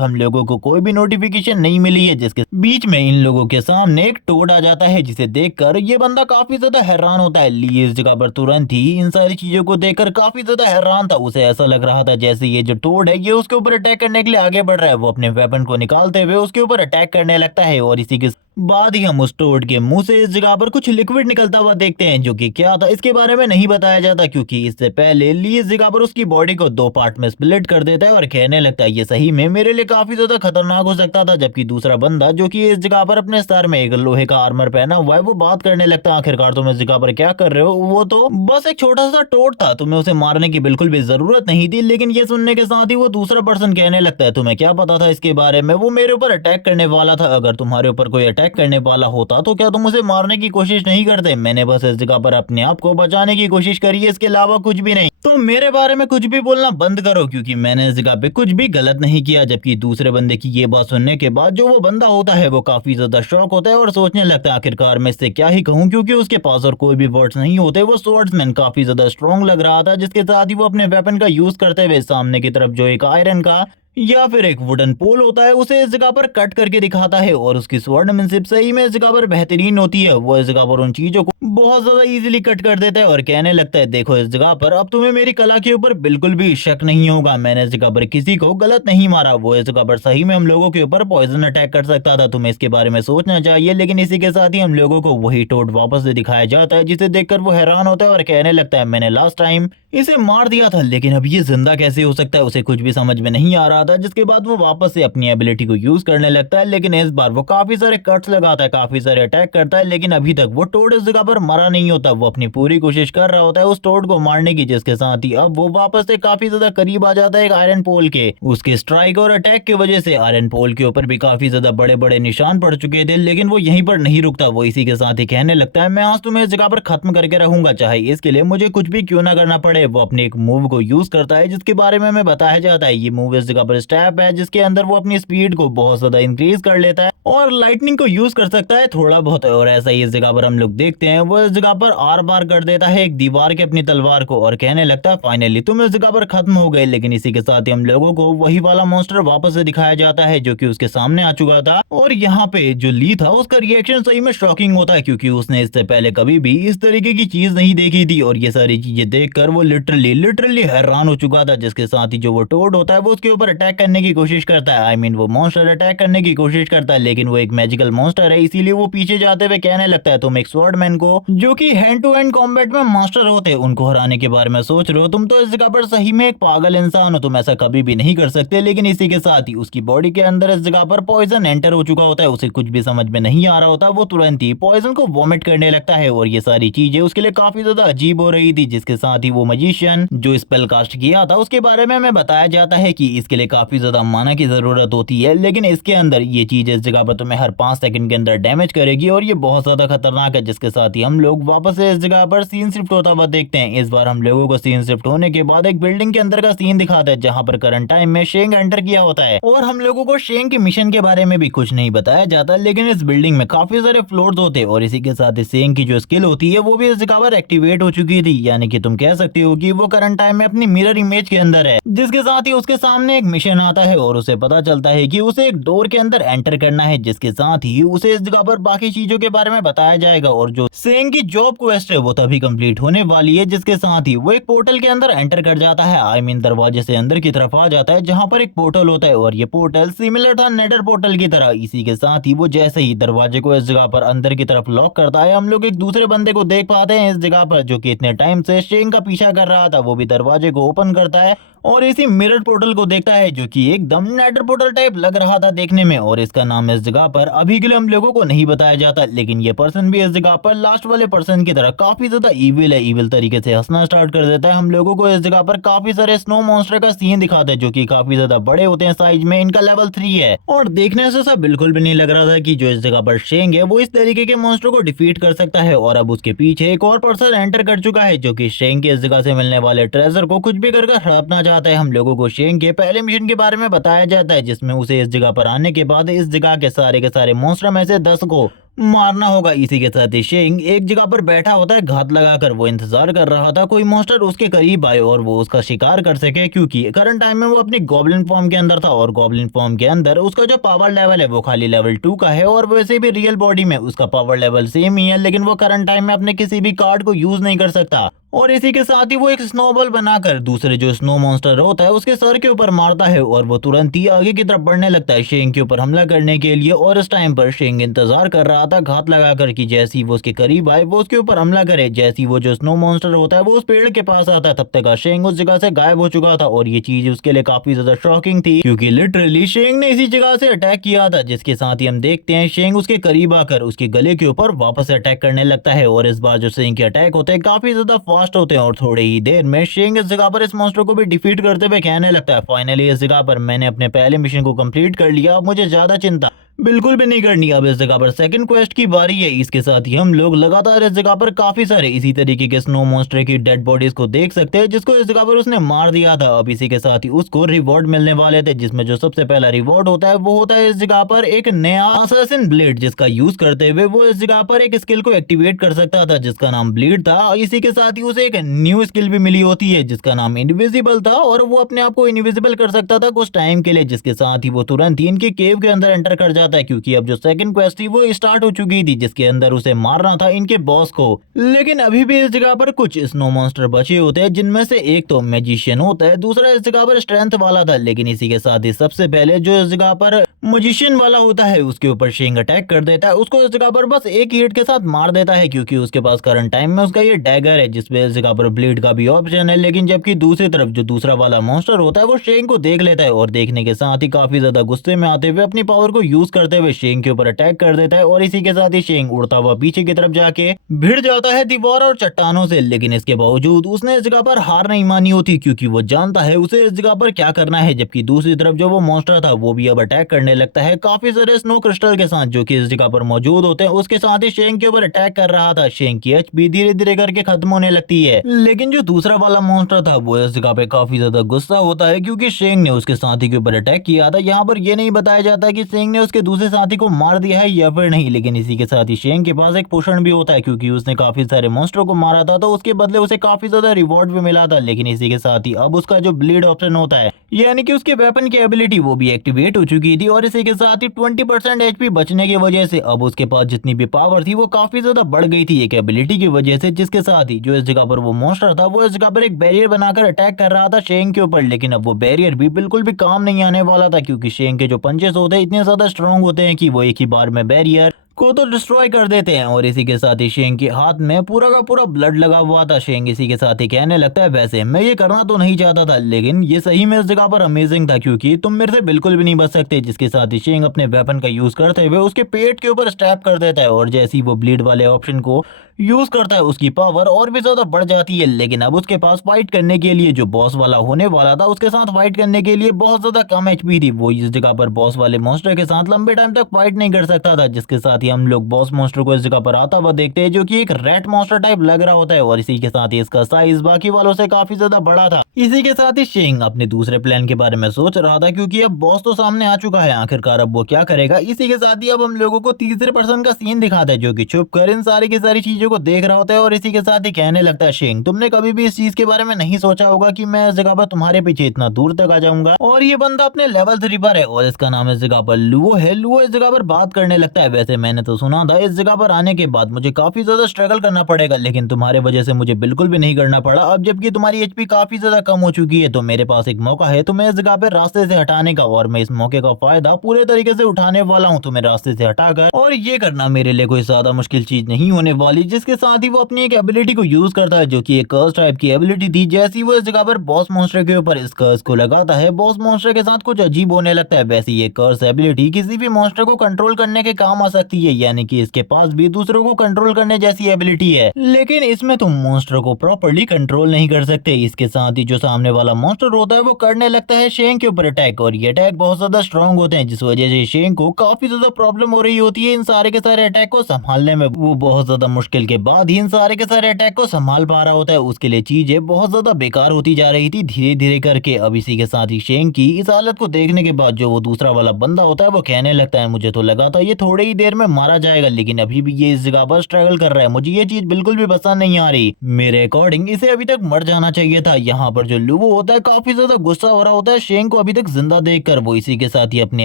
हम लोगों को कोई भी नोटिफिकेशन नहीं मिली है। जिसके बीच में इन लोगों के सामने एक टोड आ जाता है जिसे देखकर ये बंदा काफी ज्यादा हैरान होता है। ली इस जगह पर तुरंत ही इन सारी चीजों को देखकर काफी ज्यादा हैरान था। उसे ऐसा लग रहा था जैसे ये जो टोड है ये उसके ऊपर अटैक करने के लिए आगे बढ़ रहा है। वो अपने वेपन को निकालते हुए उसके ऊपर अटैक करने लगता है और इसी के बाद ही हम उस टोड के मुंह से इस जगह पर कुछ लिक्विड निकलता हुआ देखते हैं जो कि क्या था इसके बारे में नहीं बताया जाता क्योंकि इससे पहले ली इस जगह पर उसकी बॉडी को 2 पार्ट में स्प्लिट कर देता है और कहने लगता है ये सही में मेरे लिए काफी ज्यादा खतरनाक हो सकता था। जबकि दूसरा बंदा जो कि इस जगह पर अपने सर में एक लोहे का आर्मर पहना हुआ है वो बात करने लगता है आखिरकार तुम इस जगह पर क्या कर रहे हो, वो तो बस एक छोटा सा टोड था, तुम्हें उसे मारने की बिल्कुल भी जरूरत नहीं थी। लेकिन ये सुनने के साथ ही वो दूसरा पर्सन कहने लगता है तुम्हें क्या पता था इसके बारे में, वो मेरे ऊपर अटैक करने वाला था, अगर तुम्हारे ऊपर कोई अटैक करने वाला होता तो क्या तुम उसे मारने की कोशिश नहीं करते, मैंने बस इस जगह पर अपने आप को बचाने की कोशिश करी है, इसके अलावा कुछ भी नहीं। तो मेरे बारे में कुछ भी बोलना बंद करो क्योंकि मैंने इस जगह पे कुछ भी गलत नहीं किया। जबकि दूसरे बंदे की ये बात सुनने के बाद जो वो बंदा होता है वो काफी ज्यादा शॉक होता है और सोचने लगता है आखिरकार मैं इससे क्या ही कहूँ क्योंकि उसके पास और कोई भी वर्ड्स नहीं होते। वो स्वॉर्ड्समैन काफी ज्यादा स्ट्रॉन्ग लग रहा था जिसके साथ ही वो अपने वेपन का यूज करते हुए सामने की तरफ जो एक आयरन का या फिर एक वुडन पोल होता है उसे इस जगह पर कट करके दिखाता है और उसकी स्वॉर्डमैनशिप सही में इस जगह पर बेहतरीन होती है। वो इस जगह पर उन चीजों को बहुत ज्यादा इजीली कट कर देता है और कहने लगता है देखो इस जगह पर अब तुम्हें मेरी कला के ऊपर बिल्कुल भी शक नहीं होगा, मैंने इस जगह पर किसी को गलत नहीं मारा, वो इस जगह पर सही में हम लोगों के ऊपर पॉइजन अटैक कर सकता था, तुम्हें इसके बारे में सोचना चाहिए। लेकिन इसी के साथ ही हम लोगों को वही टोड वापस से दिखाया जाता है जिसे देखकर वो हैरान होता है और कहने लगता है मैंने लास्ट टाइम इसे मार दिया था लेकिन अब ये जिंदा कैसे हो सकता है, उसे कुछ भी समझ में नहीं आ रहा था। जिसके बाद वो वापस से अपनी एबिलिटी को यूज करने लगता है लेकिन इस बार वो काफी सारे कट्स लगाता है, काफी सारे अटैक करता है लेकिन अभी तक वो टोड इस जगह पर मरा नहीं होता। वो अपनी पूरी कोशिश कर रहा होता है उस टोड को मारने की जिसके साथ ही अब वो वापस से काफी ज्यादा करीब आ जाता है एक आयरन पोल के। उसके स्ट्राइक और अटैक की वजह से आयरन पोल के ऊपर भी काफी ज्यादा बड़े बड़े निशान पड़ चुके थे लेकिन वो यहीं पर नहीं रुकता। वो इसी के साथ ही कहने लगता है मैं आज तुम्हें इस जगह पर खत्म करके रहूंगा चाहे इसके लिए मुझे कुछ भी क्यों ना करना पड़े। वो अपने एक मूव को यूज करता है जिसके बारे में हमें बताया जाता है ये मूव इस जगह पर स्टेप है जिसके अंदर वो अपनी स्पीड को बहुत ज्यादा इंक्रीज कर लेता है और लाइटनिंग को यूज कर सकता है थोड़ा बहुत। और ऐसा ही इस जगह पर हम लोग देखते हैं वो इस जगह पर आर पार कर देता है एक दीवार के अपनी तलवार को और कहने लगता है फाइनली तुम इस जगह पर खत्म हो गए। लेकिन इसी के साथ ही हम लोगों को वही वाला मॉन्स्टर वापस से दिखाया जाता है जो कि उसके सामने आ चुका था और यहाँ पे जो ली था उसका रिएक्शन सही में शॉकिंग होता है क्योंकि उसने इससे पहले कभी भी इस तरीके की चीज नहीं देखी थी और ये सारी चीजें देखकर वो लिटरली हैरान हो चुका था। जिसके साथ ही जो वो टोड होता है वो उसके ऊपर अटैक करने की कोशिश करता है, आई मीन वो मॉन्स्टर अटैक करने की कोशिश करता है लेकिन वो एक मैजिकल मॉन्स्टर है इसीलिए वो पीछे जाते हुए कहने लगता है तुम एक स्वॉर्डमैन को जो कि हैंड टू हैंड कॉम्बैट में मास्टर होते हैं उनको हराने के बारे में सोच रहे हो, तुम तो इस जगह पर सही में एक पागल इंसान हो, तुम ऐसा कभी भी नहीं कर सकते। लेकिन इसी के साथ ही उसकी बॉडी के अंदर इस जगह पर पॉइजन एंटर हो चुका होता है, उसे कुछ भी समझ में नहीं आ रहा होता, वो तुरंत ही पॉइजन को वॉमिट करने लगता है और ये सारी चीजें उसके लिए काफी ज्यादा अजीब हो रही थी। जिसके साथ ही वो मैजिशियन जो स्पेल कास्ट किया था उसके बारे में हमें बताया जाता है कि इसके लिए काफी ज्यादा माना की जरूरत होती है लेकिन इसके अंदर ये चीज इस जगह पर तुम्हें हर 5 सेकंड के अंदर डैमेज करेगी और ये बहुत ज्यादा खतरनाक है। जिसके साथ ही हम लोग वापस से इस जगह पर सीन शिफ्ट होता हुआ देखते हैं। इस बार हम लोगों को सीन शिफ्ट होने के बाद एक बिल्डिंग के अंदर का सीन दिखाता है जहां पर करंट टाइम में शेंग एंटर किया होता है और हम लोगों को शेंग के मिशन के बारे में भी कुछ नहीं बताया जाता लेकिन इस बिल्डिंग में काफी सारे फ्लोर्स होते हैं और इसी के साथ ही शेंग की जो स्किल होती है वो भी इस जगह पर एक्टिवेट हो चुकी थी, यानी कि तुम कह सकते हो कि वो करंट टाइम में अपनी मिरर इमेज के अंदर है। जिसके साथ ही उसके सामने एक इन्फॉर्मेशन आता है और उसे पता चलता है कि उसे एक डोर के अंदर एंटर करना है, जिसके साथ ही उसे इस जगह पर बाकी चीजों के बारे में बताया जाएगा। और जो सेंग की जॉब क्वेस्ट है वो तभी कंप्लीट होने वाली है, जिसके साथ ही वो एक पोर्टल के अंदर एंटर कर जाता है। आई मीन दरवाजे से अंदर की तरफ आ जाता है, जहाँ पर एक पोर्टल होता है और ये पोर्टल सिमिलर था नेडर पोर्टल की तरह। इसी के साथ ही वो जैसे ही दरवाजे को इस जगह पर अंदर की तरफ लॉक करता है, हम लोग एक दूसरे बंदे को देख पाते हैं इस जगह पर, जो कि इतने टाइम से शेंग का पीछा कर रहा था। वो भी दरवाजे को ओपन करता है और इसी मिरर पोर्टल को देखता है, जो कि एकदम नेडर पोर्टल टाइप लग रहा था देखने में। और इसका नाम इस जगह पर अभी के लिए हम लोगों को नहीं बताया जाता, लेकिन ये पर्सन भी इस जगह पर लास्ट वाले पर्सन की तरह काफी ज्यादा इविल है। इविल तरीके से हंसना स्टार्ट कर देता है। हम लोगों को इस जगह पर काफी सारे स्नो मॉन्स्टर का सीन दिखाता है, जो कि काफी ज्यादा बड़े होते हैं साइज में। इनका लेवल 3 है और देखने से सब बिल्कुल भी नहीं लग रहा था कि जो इस जगह पर शेंग है वो इस तरीके के मॉन्स्टर को डिफीट कर सकता है। और अब उसके पीछे एक और पर्सन एंटर कर चुका है, जो कि शेंग के इस जगह से मिलने वाले ट्रेजर को कुछ भी कर हड़पना चाहता है। हम लोगों को शेंग के पहले मिशन के बारे में बताया जाता है, जिसमें उसे इस जगह पर आने के बाद इस जगह के सारे मॉन्स्टर में से 10 को मारना होगा। इसी के साथ ही शेंग एक जगह पर बैठा होता है घात लगाकर। वो इंतजार कर रहा था कोई मॉन्स्टर उसके करीब आए और वो उसका शिकार कर सके, क्योंकि करंट टाइम में वो अपनी गॉब्लिन फॉर्म के अंदर था और गॉब्लिन फॉर्म के अंदर उसका जो पावर लेवल है वो खाली लेवल 2 का है। और वैसे भी रियल बॉडी में उसका पावर लेवल सेम ही है, लेकिन वो करंट टाइम में अपने किसी भी कार्ड को यूज नहीं कर सकता। और इसी के साथ ही वो एक स्नोबॉल बनाकर दूसरे जो स्नो मॉन्स्टर होता है उसके सर के ऊपर मारता है और वो तुरंत ही आगे की तरफ बढ़ने लगता है शेंग के ऊपर हमला करने के लिए। और इस टाइम पर शेंग इंतजार कर रहा था घात लगाकर कि जैसे ही वो उसके करीब आए वो उसके ऊपर हमला करे। जैसे ही वो जो स्नो मॉन्स्टर होता है वो उस पेड़ के पास आता है, तब तक शेंग उस जगह से गायब हो चुका था। और ये चीज उसके लिए काफी ज्यादा शॉकिंग थी, क्योंकि लिटरली शेंग ने इसी जगह से अटैक किया था। जिसके साथ ही हम देखते हैं शेंग उसके करीब आकर उसके गले के ऊपर वापस अटैक करने लगता है। और इस बार जो शेंग के अटैक होते हैं काफी ज्यादा फास्ट होते हैं और थोड़े ही देर में शेंग इस जगह पर इस मॉन्स्टर को भी डिफीट करते हुए कहने लगता है, फाइनली इस जगह पर मैंने अपने पहले मिशन को कंप्लीट कर लिया, अब मुझे ज्यादा चिंता बिल्कुल भी नहीं करनी। अब इस जगह पर सेकंड क्वेस्ट की बारी है। इसके साथ ही हम लोग लगातार इस जगह पर काफी सारे इसी तरीके के स्नो मॉन्स्टर की डेड बॉडीज को देख सकते हैं, जिसको इस जगह पर उसने मार दिया था। अब इसी के साथ ही उसको रिवॉर्ड मिलने वाले थे, जिसमें जो सबसे पहला रिवॉर्ड होता है वो होता है इस जगह पर एक नया असैसिन ब्लेड, जिसका यूज करते हुए वो इस जगह पर एक स्किल को एक्टिवेट कर सकता था, जिसका नाम ब्लीड था। इसी के साथ ही उसे एक न्यू स्किल भी मिली होती है, जिसका नाम इनविजिबल था, और वो अपने आप को इनविजिबल कर सकता था कुछ टाइम के लिए। जिसके साथ ही वो तुरंत ही इनके केव के अंदर एंटर कर जाता है, क्योंकि अब जो सेकंड क्वेस्ट थी वो स्टार्ट हो चुकी थी, जिसके अंदर उसे मारना था इनके बॉस को। लेकिन अभी भी इस जगह पर कुछ स्नो मॉन्स्टर बचे होते हैं, जिनमें से एक तो मैजिशियन होता है, दूसरा इस जगह पर स्ट्रेंथ वाला था। लेकिन इसी के साथ ही सबसे पहले जो इस जगह पर मैजिशियन वाला होता है उसके ऊपर शेंग अटैक कर देता है, उसको इस जगह पर बस एक हिट के साथ मार देता है, क्योंकि उसके पास करंट टाइम में उसका ये डैगर है, जिसमें इस जगह पर ब्लेड का भी ऑप्शन है। लेकिन जबकि दूसरी तरफ जो दूसरा वाला मॉन्स्टर होता है वो शेंग को देख लेता है और देखने के साथ ही काफी ज्यादा गुस्से में आते हुए अपनी पावर को यूज करते हुए शेंग के ऊपर अटैक कर देता है। और इसी के साथ ही शेंग उड़ता हुआ पीछे की तरफ जाके भिड़ जाता है दीवार और चट्टानों से। लेकिन इसके बावजूद उसने इस जगह पर हार नहीं मानी होती, क्योंकि वो जानता है उसे इस जगह पर क्या करना है। जबकि दूसरी तरफ जो वो मॉन्स्टर था वो भी अब अटैक करने लगता है काफी सारे स्नो क्रिस्टल के साथ, जो कि इस जगह पर मौजूद होते हैं। उसके साथ ही शेंग के ऊपर अटैक कर रहा था। शेंग की एचपी धीरे धीरे करके खत्म होने लगती है। लेकिन जो दूसरा वाला मॉन्स्टर था वो इस जगह पे काफी ज्यादा गुस्सा होता है, क्योंकि शेंग ने उसके साथी के ऊपर अटैक किया था। यहाँ पर ये नहीं बताया जाता कि शेंग ने उसके दूसरे साथी को मार दिया है या फिर नहीं। लेकिन इसी के साथ ही शेंग के पास एक पोषण भी होता है, क्योंकि उसने काफी सारे मॉन्स्टर को मारा था, तो उसके बदले उसे काफी ज्यादा रिवॉर्ड भी मिला था। लेकिन इसी के साथ ही अब उसका जो ब्लीड ऑप्शन होता है, यानी कि उसके वेपन की एबिलिटी वो भी एक्टिवेट हो चुकी थी। और इसी के साथ ही 20% एचपी बचने की वजह से अब उसके पास जितनी भी पावर थी वो काफी ज्यादा बढ़ गई थी एक एबिलिटी की वजह से। जिसके साथ ही जो इस जगह पर वो मॉन्स्टर था वो इस जगह पर एक बैरियर बनाकर अटैक कर रहा था शेंग के ऊपर। लेकिन अब वो बैरियर भी बिल्कुल भी काम नहीं आने वाला था, क्योंकि शेंग के जो पंचेस होते हैं इतने ज्यादा स्ट्रॉन्ग होते हैं कि वो एक ही बार में बैरियर को तो डिस्ट्रॉय कर देते हैं। और इसी के साथ ही शेंग के हाथ में पूरा का पूरा ब्लड लगा हुआ था। शेंग इसी के साथ ही कहने लगता है, वैसे मैं ये करना तो नहीं चाहता था, लेकिन ये सही में इस जगह पर अमेजिंग था, क्योंकि तुम मेरे से बिल्कुल भी नहीं बच सकते। जिसके साथ ही शेंग अपने वेपन का यूज करते हुए उसके पेट के ऊपर स्टैप कर देता है, और जैसे ही वो ब्लीड वाले ऑप्शन को यूज करता है उसकी पावर और भी ज्यादा बढ़ जाती है। लेकिन अब उसके पास फाइट करने के लिए जो बॉस वाला होने वाला था उसके साथ फाइट करने के लिए बहुत ज्यादा कम एचपी थी। वो इस जगह पर बॉस वाले मॉन्स्टर के साथ लंबे टाइम तक फाइट नहीं कर सकता था। जिसके साथ ही हम लोग बॉस मॉन्स्टर को इस जगह पर आता हुआ देखते हैं, जो कि एक रैट मॉन्स्टर टाइप लग रहा होता है। और इसी के साथ ही इसका साइज बाकी वालों से काफी ज्यादा बड़ा था। इसी के साथ ही शेंग अपने दूसरे प्लान के बारे में सोच रहा था क्योंकि अब बॉस तो सामने आ चुका है, आखिरकार अब वो क्या करेगा। इसी के साथ ही अब हम लोगों को तीसरे पर्सन का सीन दिखाता है जो कि छुप कर इन सारी की सारी चीजों को देख रहा होता है और इसी के साथ ही कहने लगता है, शेंग तुमने कभी भी इस चीज के बारे में नहीं सोचा होगा कि मैं इस जगह पर तुम्हारे पीछे इतना दूर तक आ जाऊंगा। और ये बंदा अपने लेवल 3 पर है और इसका नाम इस जगह पर लुओ है। लुओ इस जगह पर बात करने लगता है, वैसे मैंने तो सुना था इस जगह पर आने के बाद मुझे काफी ज्यादा स्ट्रगल करना पड़ेगा, लेकिन तुम्हारे वजह से मुझे बिल्कुल भी नहीं करना पड़ा। अब जबकि तुम्हारी एचपी काफी ज्यादा कम हो चुकी है तो मेरे पास एक मौका है तुम्हें इस जगह पे रास्ते से हटाने का, और मैं इस मौके का फायदा पूरे तरीके से उठाने वाला हूँ तुम्हें रास्ते से हटाकर। और ये करना मेरे लिए कोई ज्यादा मुश्किल चीज नहीं होने वाली। जिसके साथ ही वो अपनी एक एबिलिटी को यूज करता है जो कि एक कर्स टाइप की एबिलिटी थी। जैसे ही वो इस जगह पर बॉस मॉन्स्टर के ऊपर इस कर्स को लगाता है, बॉस मॉन्स्टर के साथ कुछ अजीब होने लगता है। वैसे ये कर्स एबिलिटी किसी भी मॉन्स्टर को कंट्रोल करने के काम आ सकती है, यानी कि इसके पास भी दूसरों को कंट्रोल करने जैसी एबिलिटी है, लेकिन इसमें तुम मॉन्स्टर को प्रॉपर्ली कंट्रोल नहीं कर सकते। इसके साथ ही जो सामने वाला मॉन्स्टर होता है वो करने लगता है शेंग के ऊपर अटैक, और ये अटैक बहुत ज्यादा स्ट्रांग होते हैं जिस वजह से शेंग को काफी ज्यादा प्रॉब्लम हो रही होती है इन सारे के सारे अटैक को संभालने में। वो बहुत ज्यादा मुश्किल के बाद ही इन सारे के सारे अटैक को संभाल पा रहा होता है। उसके लिए चीजें बहुत ज्यादा बेकार होती जा रही थी धीरे धीरे करके। अब इसी के साथ ही शेंग की इस हालत को देखने के बाद जो वो दूसरा वाला बंदा होता है वो कहने लगता है, मुझे तो लगा था ये थोड़ी ही देर में मारा जाएगा, लेकिन अभी भी ये इस जगह पर स्ट्रगल कर रहा है। मुझे ये चीज बिल्कुल भी पसंद नहीं आ रही। मेरे अकॉर्डिंग इसे अभी तक मर जाना चाहिए था। यहाँ पर जो लुवो होता है काफी ज्यादा गुस्सा हो रहा होता है शेंग को अभी तक जिंदा देखकर। वो इसी के साथ ही अपनी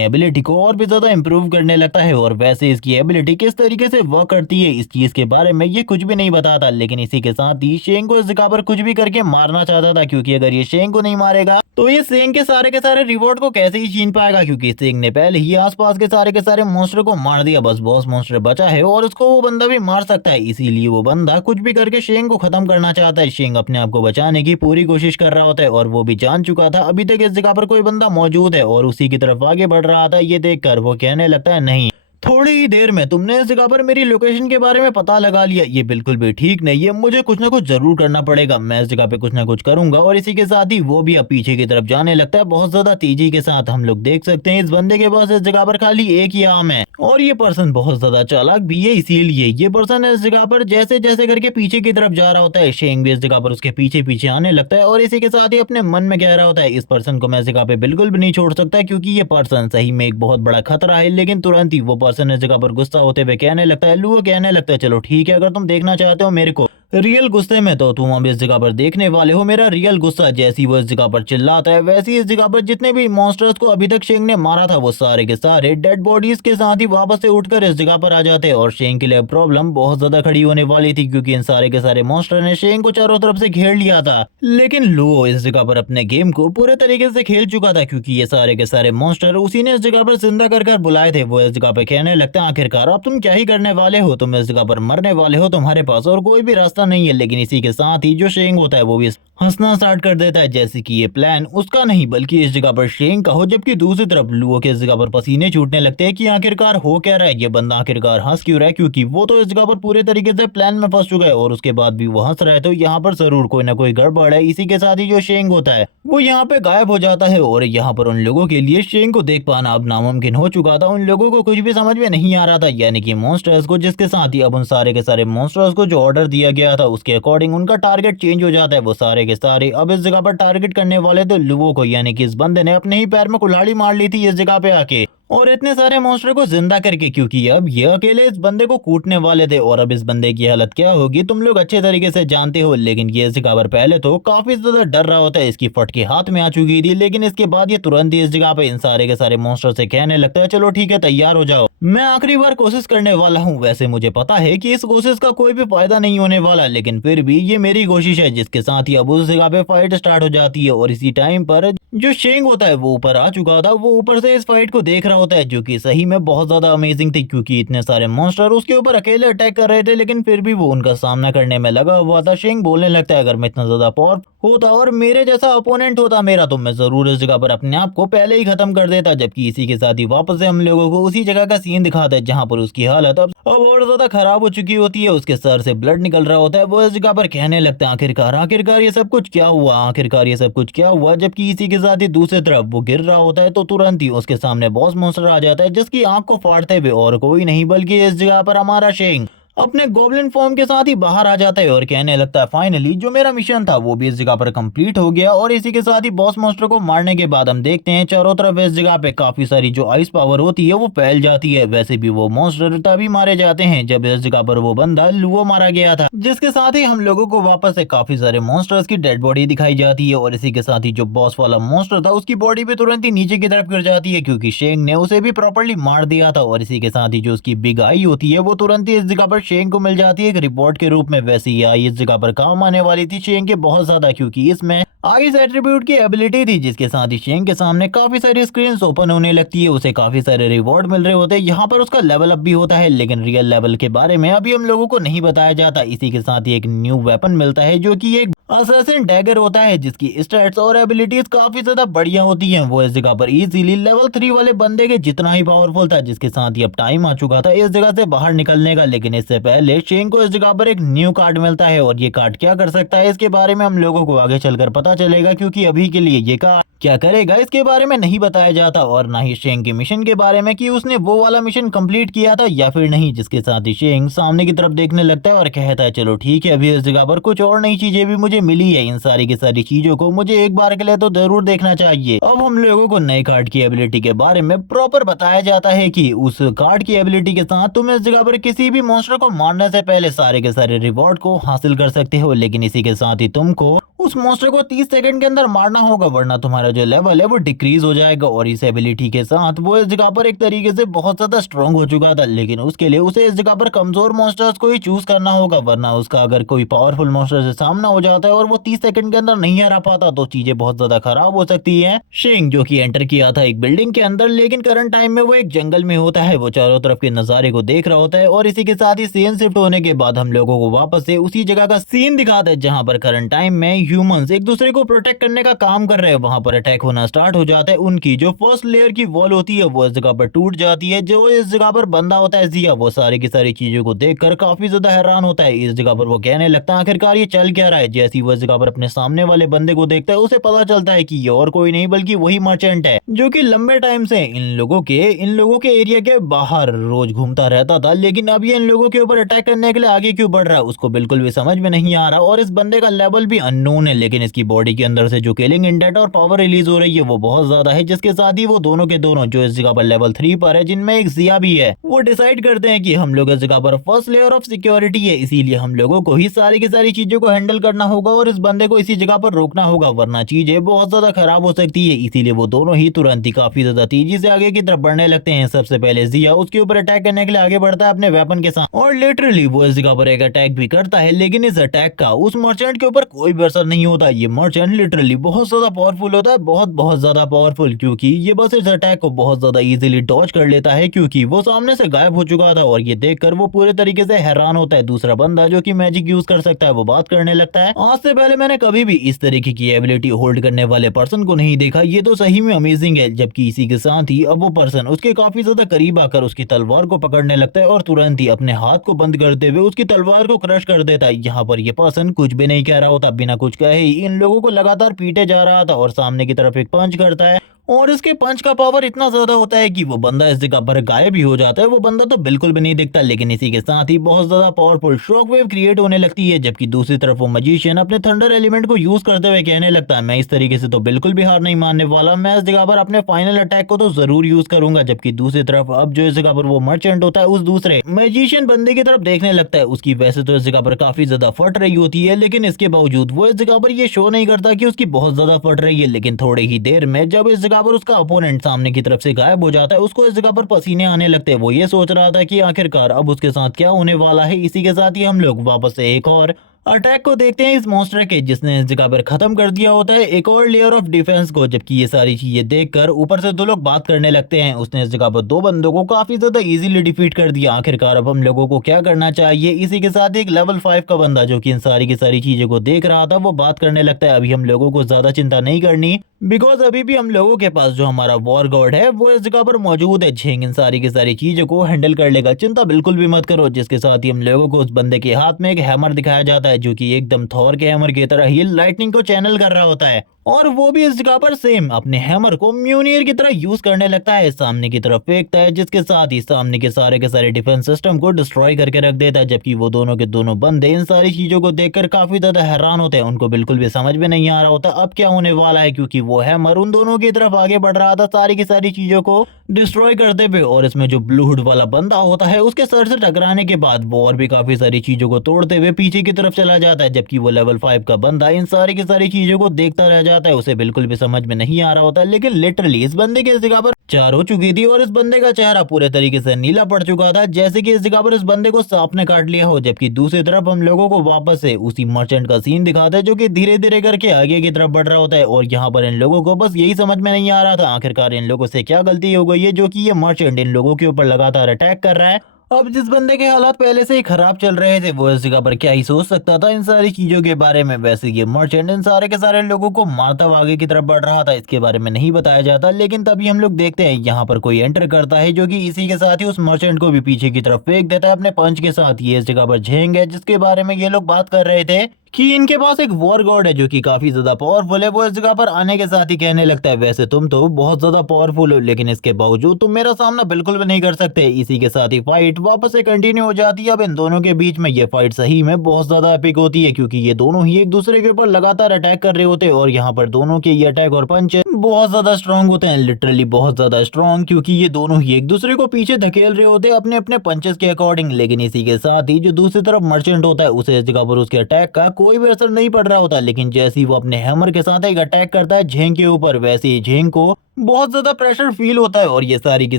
एबिलिटी को और भी ज्यादा इंप्रूव करने लगता है, और वैसे इसकी एबिलिटी किस तरीके से वर्क करती है इस चीज के बारे में ये कुछ भी नहीं बताता। लेकिन इसी के साथ ही शेंग को इस जगह पर कुछ भी करके मारना चाहता था, क्योंकि अगर ये शेंग को नहीं मारेगा तो ये शेंग के सारे रिवॉर्ड को कैसे ही छीन पाएगा, क्योंकि शेंग ने पहले ही आसपास के सारे मॉन्स्टर को मार दिया। बस बॉस मॉन्स्टर बचा है और उसको वो बंदा भी मार सकता है, इसीलिए वो बंदा कुछ भी करके शेंग को खत्म करना चाहता है। शेंग अपने आप को बचाने की पूरी कोशिश कर रहा होता है और वो भी जान चुका था अभी तक इस जगह पर कोई बंदा मौजूद है और उसी की तरफ आगे बढ़ रहा था। ये देखकर वो कहने लगता है, नहीं, थोड़ी ही देर में तुमने इस जगह पर मेरी लोकेशन के बारे में पता लगा लिया, ये बिल्कुल भी ठीक नहीं है। मुझे कुछ ना कुछ जरूर करना पड़ेगा, मैं इस जगह पे कुछ ना कुछ करूंगा। और इसी के साथ ही वो भी अब पीछे की तरफ जाने लगता है बहुत ज्यादा तेजी के साथ। हम लोग देख सकते हैं इस बंदे के पास इस जगह पर खाली एक ही आर्म है और ये पर्सन बहुत ज्यादा चालाक भी है, इसीलिए ये पर्सन इस जगह पर जैसे जैसे करके पीछे की तरफ जा रहा होता है, शेंग भी इस जगह पर उसके पीछे पीछे आने लगता है। और इसी के साथ ही अपने मन में कह रहा होता है, इस पर्सन को मैं इस जगह पे बिल्कुल भी नहीं छोड़ सकता, क्योंकि ये पर्सन सही में एक बहुत बड़ा खतरा है। लेकिन तुरंत ही वो पर्सन इस जगह पर गुस्सा होते हुए कहने लगता है, लुओ कहने लगता है, चलो ठीक है, अगर तुम देखना चाहते हो मेरे को रियल गुस्से में तो तुम अब इस जगह पर देखने वाले हो मेरा रियल गुस्सा। जैसी वो इस जगह पर चिल्लाता है वैसे ही इस जगह पर जितने भी मॉन्स्टर्स को अभी तक शेंग ने मारा था वो सारे के सारे डेड बॉडीज के साथ ही वापस से उठकर इस जगह पर आ जाते हैं। और शेंग के लिए प्रॉब्लम बहुत ज्यादा खड़ी होने वाली थी, क्योंकि इन सारे के सारे मॉन्स्टर ने शेंग को चारों तरफ से घेर लिया था। लेकिन लुओ इस जगह पर अपने गेम को पूरे तरीके से खेल चुका था, क्योंकि ये सारे के सारे मॉन्स्टर उसी ने इस जगह पर जिंदा कर बुलाए थे। वो इस जगह पर कहने लगता है, आखिरकार अब तुम क्या ही करने वाले हो, तुम इस जगह पर मरने वाले हो, तुम्हारे पास और कोई भी रास्ता नहीं है। लेकिन इसी के साथ ही जो शेंग होता है वो भी हंसना स्टार्ट कर देता है, जैसे कि ये प्लान उसका नहीं बल्कि इस जगह पर शेंग का हो। जबकि दूसरी तरफ लुओ के इस जगह पर पसीने छूटने लगते हैं कि आखिरकार हो क्या रहा है, ये बंदा आखिरकार हंस क्यों रहा है, क्योंकि वो तो इस जगह पर पूरे तरीके से प्लान में फंस चुका है और उसके बाद भी वो हंस रहा है, तो यहाँ पर जरूर कोई ना कोई गड़बड़ है। इसी के साथ ही जो शेंग होता है वो यहाँ पे गायब हो जाता है और यहाँ पर उन लोगों के लिए शेंग को देख पाना अब नामुमकिन हो चुका था। उन लोगों को कुछ भी समझ में नहीं आ रहा था, यानी कि मॉन्स्टर्स को, जिसके साथ ही अब उन सारे के सारे मॉन्स्टर्स को जो ऑर्डर दिया गया था उसके अकॉर्डिंग उनका टारगेट चेंज हो जाता है। वो सारे के सारे अब इस जगह पर टारगेट करने वाले थे लुओ को, यानी कि इस बंदे ने अपने ही पैर में कुल्हाड़ी मार ली थी इस जगह पे आके और इतने सारे मॉन्स्टर को जिंदा करके, क्योंकि अब ये अकेले इस बंदे को कूटने वाले थे। और अब इस बंदे की हालत क्या होगी तुम लोग अच्छे तरीके से जानते हो। लेकिन ये इस जगह पर पहले तो काफी ज्यादा डर रहा होता है, इसकी फटके हाथ में आ चुकी थी। लेकिन इसके बाद ये तुरंत ही इस जगह पे इन सारे के सारे मॉन्स्टर से कहने लगता है, चलो ठीक है, तैयार हो जाओ, मैं आखिरी बार कोशिश करने वाला हूँ। वैसे मुझे पता है कि इस कोशिश का कोई भी फायदा नहीं होने वाला, लेकिन फिर भी ये मेरी कोशिश है। जिसके साथ ही अब उस जगह पे फाइट स्टार्ट हो जाती है और इसी टाइम पर जो शेंग होता है वो ऊपर आ चुका था। वो ऊपर से इस फाइट को देख रहा होता है, जो कि सही में बहुत ज्यादा अमेजिंग थी, क्योंकि इतने सारे मॉन्स्टर उसके ऊपर अकेले अटैक कर रहे थे, लेकिन फिर भी वो उनका सामना करने में लगा हुआ था। शेंग बोलने लगता है, अगर मैं इतना ज्यादा पावर होता और मेरे जैसा अपोनेंट होता मेरा, तो मैं जरूर इस जगह पर अपने आप को पहले ही खत्म कर देता। जबकि इसी के साथ ही वापस से हम लोगों को उसी जगह का सीन दिखाता है जहां पर उसकी हालत अब और ज्यादा खराब हो चुकी होती है, उसके सर से ब्लड निकल रहा होता है। वो इस जगह पर कहने लगता है, आखिरकार आखिरकार ये सब कुछ क्या हुआ, आखिरकार ये सब कुछ क्या हुआ। जबकि इसी के साथ ही दूसरी तरफ वो गिर रहा होता है तो तुरंत ही उसके सामने बॉस मॉन्स्टर आ जाता है, जिसकी आंख को फाड़ते हुए और कोई नहीं बल्कि इस जगह पर हमारा शेंग अपने गॉब्लिन फॉर्म के साथ ही बाहर आ जाता है और कहने लगता है फाइनली जो मेरा मिशन था वो भी इस जगह पर कंप्लीट हो गया। और इसी के साथ ही बॉस मॉन्स्टर को मारने के बाद हम देखते हैं चारों तरफ इस जगह पे काफी सारी जो आइस पावर होती है वो फैल जाती है। वैसे भी वो मॉन्स्टर तभी मारे जाते हैं जब इस जगह पर वो बंदा लुओ मारा गया था, जिसके साथ ही हम लोगों को वापस से काफी सारे मॉन्स्टर्स की डेड बॉडी दिखाई जाती है। और इसी के साथ ही जो बॉस वाला मॉन्स्टर था उसकी बॉडी भी तुरंत ही नीचे की तरफ गिर जाती है क्योंकि शेंग ने उसे भी प्रॉपर्ली मार दिया था। और इसी के साथ ही जो उसकी बिग आई होती है वो तुरंत ही इस जगह पर शेंग को मिल जाती है एक रिपोर्ट के रूप में। वैसे ही आई इस जगह पर काम आने वाली थी शेंग के बहुत ज्यादा, क्योंकि इसमें आइस एट्रीब्यूट की एबिलिटी थी जिसके साथ ही शेंग के सामने काफी सारी स्क्रीन ओपन होने लगती है, उसे काफी सारे रिवॉर्ड मिल रहे होते हैं। यहाँ पर उसका लेवल अप भी होता है, लेकिन रियल लेवल के बारे में अभी हम लोगों को नहीं बताया जाता। इसी के साथ ही एक न्यू वेपन मिलता है जो कि एक असैसिन डैगर होता है जिसकी स्टैट्स और एबिलिटीज काफी ज्यादा बढ़िया होती हैं। वो इस जगह पर इजीली लेवल 3 वाले बंदे के जितना ही पावरफुल था, जिसके साथ ही अब टाइम आ चुका था इस जगह से बाहर निकलने का। लेकिन इससे पहले शेंग को इस जगह पर एक न्यू कार्ड मिलता है और ये कार्ड क्या कर सकता है इसके बारे में हम लोगों को आगे चलकर पता चलेगा, क्योंकि अभी के लिए ये कार्ड क्या करेगा इसके बारे में नहीं बताया जाता। और ना ही शेंग के मिशन के बारे में कि उसने वो वाला मिशन कंप्लीट किया था या फिर नहीं। जिसके साथ ही शेंग सामने की तरफ देखने लगता है और कहता है चलो ठीक है, अभी इस जगह पर कुछ और नई चीजें भी मुझे मिली है, इन सारी की सारी चीजों को मुझे एक बार के लिए तो जरूर देखना चाहिए। अब हम लोगों को नए कार्ड की एबिलिटी के बारे में प्रॉपर बताया जाता है कि उस कार्ड की एबिलिटी के साथ तुम इस जगह पर किसी भी मॉन्स्टर को मारने से पहले सारे के सारे रिवॉर्ड को हासिल कर सकते हो, लेकिन इसी के साथ ही तुमको उस मॉन्स्टर को 30 सेकंड के अंदर मारना होगा, वरना तुम्हारा जो लेवल है वो डिक्रीज हो जाएगा। और इस एबिलिटी के साथ वो इस जगह पर एक तरीके से बहुत ज्यादा स्ट्रॉन्ग हो चुका था, लेकिन उसके लिए उसे इस जगह पर कमजोर मॉन्स्टर्स को ही चूज करना होगा, वरना उसका अगर कोई पावरफुल मॉन्स्टर से सामना हो जाता है और वो 30 सेकंड के अंदर नहीं हरा पाता तो चीजें बहुत ज्यादा खराब हो सकती है। शेंग जो कि एंटर किया था एक बिल्डिंग के अंदर, लेकिन करंट टाइम में वो एक जंगल में होता है, वो चारों तरफ के नजारे को देख रहा होता है। और इसी के साथ ही सीन शिफ्ट होने के बाद हम लोगों को वापस से उसी जगह का सीन दिखाता है जहां पर करंट टाइम में ह्यूमंस एक दूसरे को प्रोटेक्ट करने का काम कर रहे हैं। वहां पर अटैक होना स्टार्ट हो जाता है, उनकी जो फर्स्ट लेयर की वॉल होती है वो इस जगह पर टूट जाती है। जो इस जगह पर बंदा होता है जिया, वो सारी की सारी चीजों को देखकर काफी ज्यादा हैरान होता है। इस जगह पर वो कहने लगता है आखिरकार ये चल क्या रहा है। जैसी वो इस जगह पर अपने सामने वाले बंदे को देखता है उसे पता चलता है कि ये और कोई नहीं बल्कि वही मर्चेंट है जो कि लंबे टाइम से इन लोगों के एरिया के बाहर रोज घूमता रहता था, लेकिन अब ये इन लोगों के ऊपर अटैक करने के लिए आगे क्यों बढ़ रहा है उसको बिल्कुल भी समझ में नहीं आ रहा। और इस बंदे का लेवल भी अननोन है, लेकिन इसकी बॉडी के अंदर से जो किलिंग इंडेट और पावर रिलीज हो रही है वो बहुत ज्यादा है, जिसके साथ ही वो दोनों के दोनों जो इस जगह पर लेवल 3 पर है, जिनमें एक जिया भी है, वो डिसाइड करते हैं कि हम लोग इस जगह पर फर्स्ट लेयर ऑफ सिक्योरिटी है, इसीलिए हम लोगों को ही सारी की सारी चीजों को हैंडल करना होगा और इस बंदे को इसी जगह पर रोकना होगा, वरना चीजें बहुत ज्यादा खराब हो सकती है। इसीलिए वो दोनों ही तुरंत ही काफी ज्यादा तेजी से आगे की तरफ बढ़ने लगते हैं। सबसे पहले जिया उसके ऊपर अटैक करने के लिए आगे बढ़ता है अपने वेपन के साथ, और लिटरली वो इस जगह पर एक अटैक भी करता है, लेकिन इस अटैक का उस मर्चेंट के ऊपर कोई भी असर नहीं होता। ये मर्चेंट लिटरली बहुत ज्यादा पावरफुल होता है, बहुत ज्यादा पावरफुल, क्योंकि ये बस इस अटैक को बहुत ज्यादा इजीली डॉज कर लेता है, क्योंकि वो सामने से गायब हो चुका था। और ये देखकर वो पूरे तरीके से हैरान होता है। दूसरा बंदा जो कि मैजिक यूज कर सकता है वो बात करने लगता है, आज से पहले मैंने कभी भी इस तरीके की एबिलिटी होल्ड करने वाले पर्सन को नहीं देखा, ये तो सही में अमेजिंग है। जबकि इसी के साथ ही अब वो पर्सन उसके काफी ज्यादा करीब आकर उसकी तलवार को पकड़ने लगता है और तुरंत ही अपने हाथ को बंद करते हुए उसकी तलवार को क्रश कर देता है। यहाँ पर ये पर्सन कुछ भी नहीं कह रहा होता, बिना कुछ कहे ही इन लोगों को लगातार पीटे जा रहा था और सामने की तरफ एक पंच करता है, और इसके पंच का पावर इतना ज्यादा होता है कि वो बंदा इस जगह पर गायब ही हो जाता है। वो बंदा तो बिल्कुल भी नहीं दिखता, लेकिन इसी के साथ ही बहुत ज्यादा पावरफुल शॉक वेव क्रिएट होने लगती है। जबकि दूसरी तरफ वो मजिशियन अपने थंडर एलिमेंट को यूज करते हुए कहने लगता है मैं इस तरीके से तो बिल्कुल भी हार नहीं मानने वाला, मैं इस जगह पर अपने फाइनल अटैक को तो जरूर यूज करूंगा। जबकि दूसरी तरफ अब जो इस जगह पर वो मर्चेंट होता है उस दूसरे मजिशियन बंदे की तरफ देखने लगता है। उसकी वैसे तो इस जगह पर काफी ज्यादा फट रही होती है, लेकिन इसके बावजूद वो इस जगह पर ये शो नहीं करता कि उसकी बहुत ज्यादा फट रही है। लेकिन थोड़ी ही देर में जब इस जगह पर उसका अपोनेंट सामने की तरफ से गायब हो जाता है, उसको इस जगह पर पसीने आने लगते हैं। वो ये सोच रहा था कि आखिरकार अब उसके साथ क्या होने वाला है। इसी के साथ ही हम लोग वापस से एक और अटैक को देखते हैं इस मॉन्स्टर के, जिसने इस जगह पर खत्म कर दिया होता है एक और लेयर ऑफ डिफेंस को। जबकि ये सारी चीजें देखकर ऊपर से दो लोग बात करने लगते हैं। उसने इस जगह पर दो बंदों को काफी ज्यादा इजीली डिफीट कर दिया। आखिरकार अब हम लोगों को क्या करना चाहिए। इसी के साथ एक लेवल 5 का बंदा जो कि इन सारी की सारी चीजों को देख रहा था वो बात करने लगता है अभी हम लोगों को ज्यादा चिंता नहीं करनी, बिकॉज अभी भी हम लोगों के पास जो हमारा वॉर गॉड है वो इस जगह पर मौजूद है। झेंग इन सारी की सारी चीजों को हैंडल कर लेगा, चिंता बिल्कुल भी मत करो। जिसके साथ ही हम लोगों को उस बंदे के हाथ में एक हैमर दिखाया जाता है जो कि एकदम थॉर के हैमर की तरह ही लाइटनिंग को चैनल कर रहा होता है। और वो भी इस जगह पर सेम अपने हैमर को म्यूनियर की तरह यूज करने लगता है, सामने की तरफ फेंकता है, जिसके साथ ही सामने के सारे डिफेंस सिस्टम को डिस्ट्रॉय करके रख देता है। जबकि वो दोनों के दोनों बंदे इन सारी चीजों को देखकर काफी ज्यादा हैरान होते हैं, उनको बिल्कुल भी समझ में नहीं आ रहा होता अब क्या होने वाला है, क्योंकि वो हैमर उन दोनों की तरफ आगे बढ़ रहा था सारी की सारी चीजों को डिस्ट्रॉय करते हुए। और इसमें जो ब्लू हुड वाला बंदा होता है उसके सर से टकराने के बाद वो और भी काफी सारी चीजों को तोड़ते हुए पीछे की तरफ चला जाता है। जबकि वो लेवल 5 का बंदा इन सारी की सारी चीजों को देखता रह जाता है, उसे बिल्कुल भी समझ में नहीं आ रहा होता। लेकिन लिटरली इस बंदे की इस जगह पर चार हो चुकी थी और इस बंदे का चेहरा पूरे तरीके से नीला पड़ चुका था, जैसे कि इस जगह पर इस बंदे को सांप ने काट लिया हो। जबकि दूसरी तरफ हम लोगों को वापस से उसी मर्चेंट का सीन दिखाता है, जो कि धीरे धीरे करके आगे की तरफ बढ़ रहा होता है। और यहाँ पर इन लोगों को बस यही समझ में नहीं आ रहा था आखिरकार इन लोगों से क्या गलती हो गई है, जो कि ये मर्चेंट इन लोगों के ऊपर लगातार अटैक कर रहा है। अब जिस बंदे के हालात पहले से ही खराब चल रहे थे वो इस जगह पर क्या ही सोच सकता था इन सारी चीजों के बारे में। वैसे ये मर्चेंट इन सारे के सारे लोगों को मारता हुआ आगे की तरफ बढ़ रहा था, इसके बारे में नहीं बताया जाता। लेकिन तभी हम लोग देखते हैं यहाँ पर कोई एंटर करता है, जो कि इसी के साथ ही उस मर्चेंट को भी पीछे की तरफ फेंक देता है अपने पंच के साथ। ये इस जगह पर झेंग है, जिसके बारे में ये लोग बात कर रहे थे कि इनके पास एक वॉर गॉड है जो कि काफी ज्यादा पावरफुल है। वो इस जगह पर आने के साथ ही कहने लगता है, वैसे तुम तो बहुत ज्यादा पावरफुल हो, लेकिन इसके बावजूद तुम मेरा सामना बिल्कुल भी नहीं कर सकते। इसी के साथ ही फाइट वापस से कंटिन्यू हो जाती है। अब इन दोनों के बीच में ये फाइट सही में बहुत ज्यादा एपिक होती है, क्योंकि ये दोनों ही एक दूसरे के ऊपर लगातार अटैक कर रहे होते हैं। और यहाँ पर दोनों के ये अटैक और पंच बहुत ज्यादा स्ट्रांग होते हैं, लिटरली बहुत ज्यादा स्ट्रांग, क्योंकि ये दोनों ही एक दूसरे को पीछे धकेल रहे होते हैं अपने अपने पंचेस के अकॉर्डिंग। लेकिन इसी के साथ ही जो दूसरी तरफ मर्चेंट होता है उसे इस जगह पर उसके अटैक का कोई भी असर नहीं पड़ रहा होता। लेकिन जैसे ही वो अपने हैमर के साथ एक अटैक करता है झेंग के ऊपर, वैसे ही झेंग को बहुत ज्यादा प्रेशर फील होता है। और ये सारी की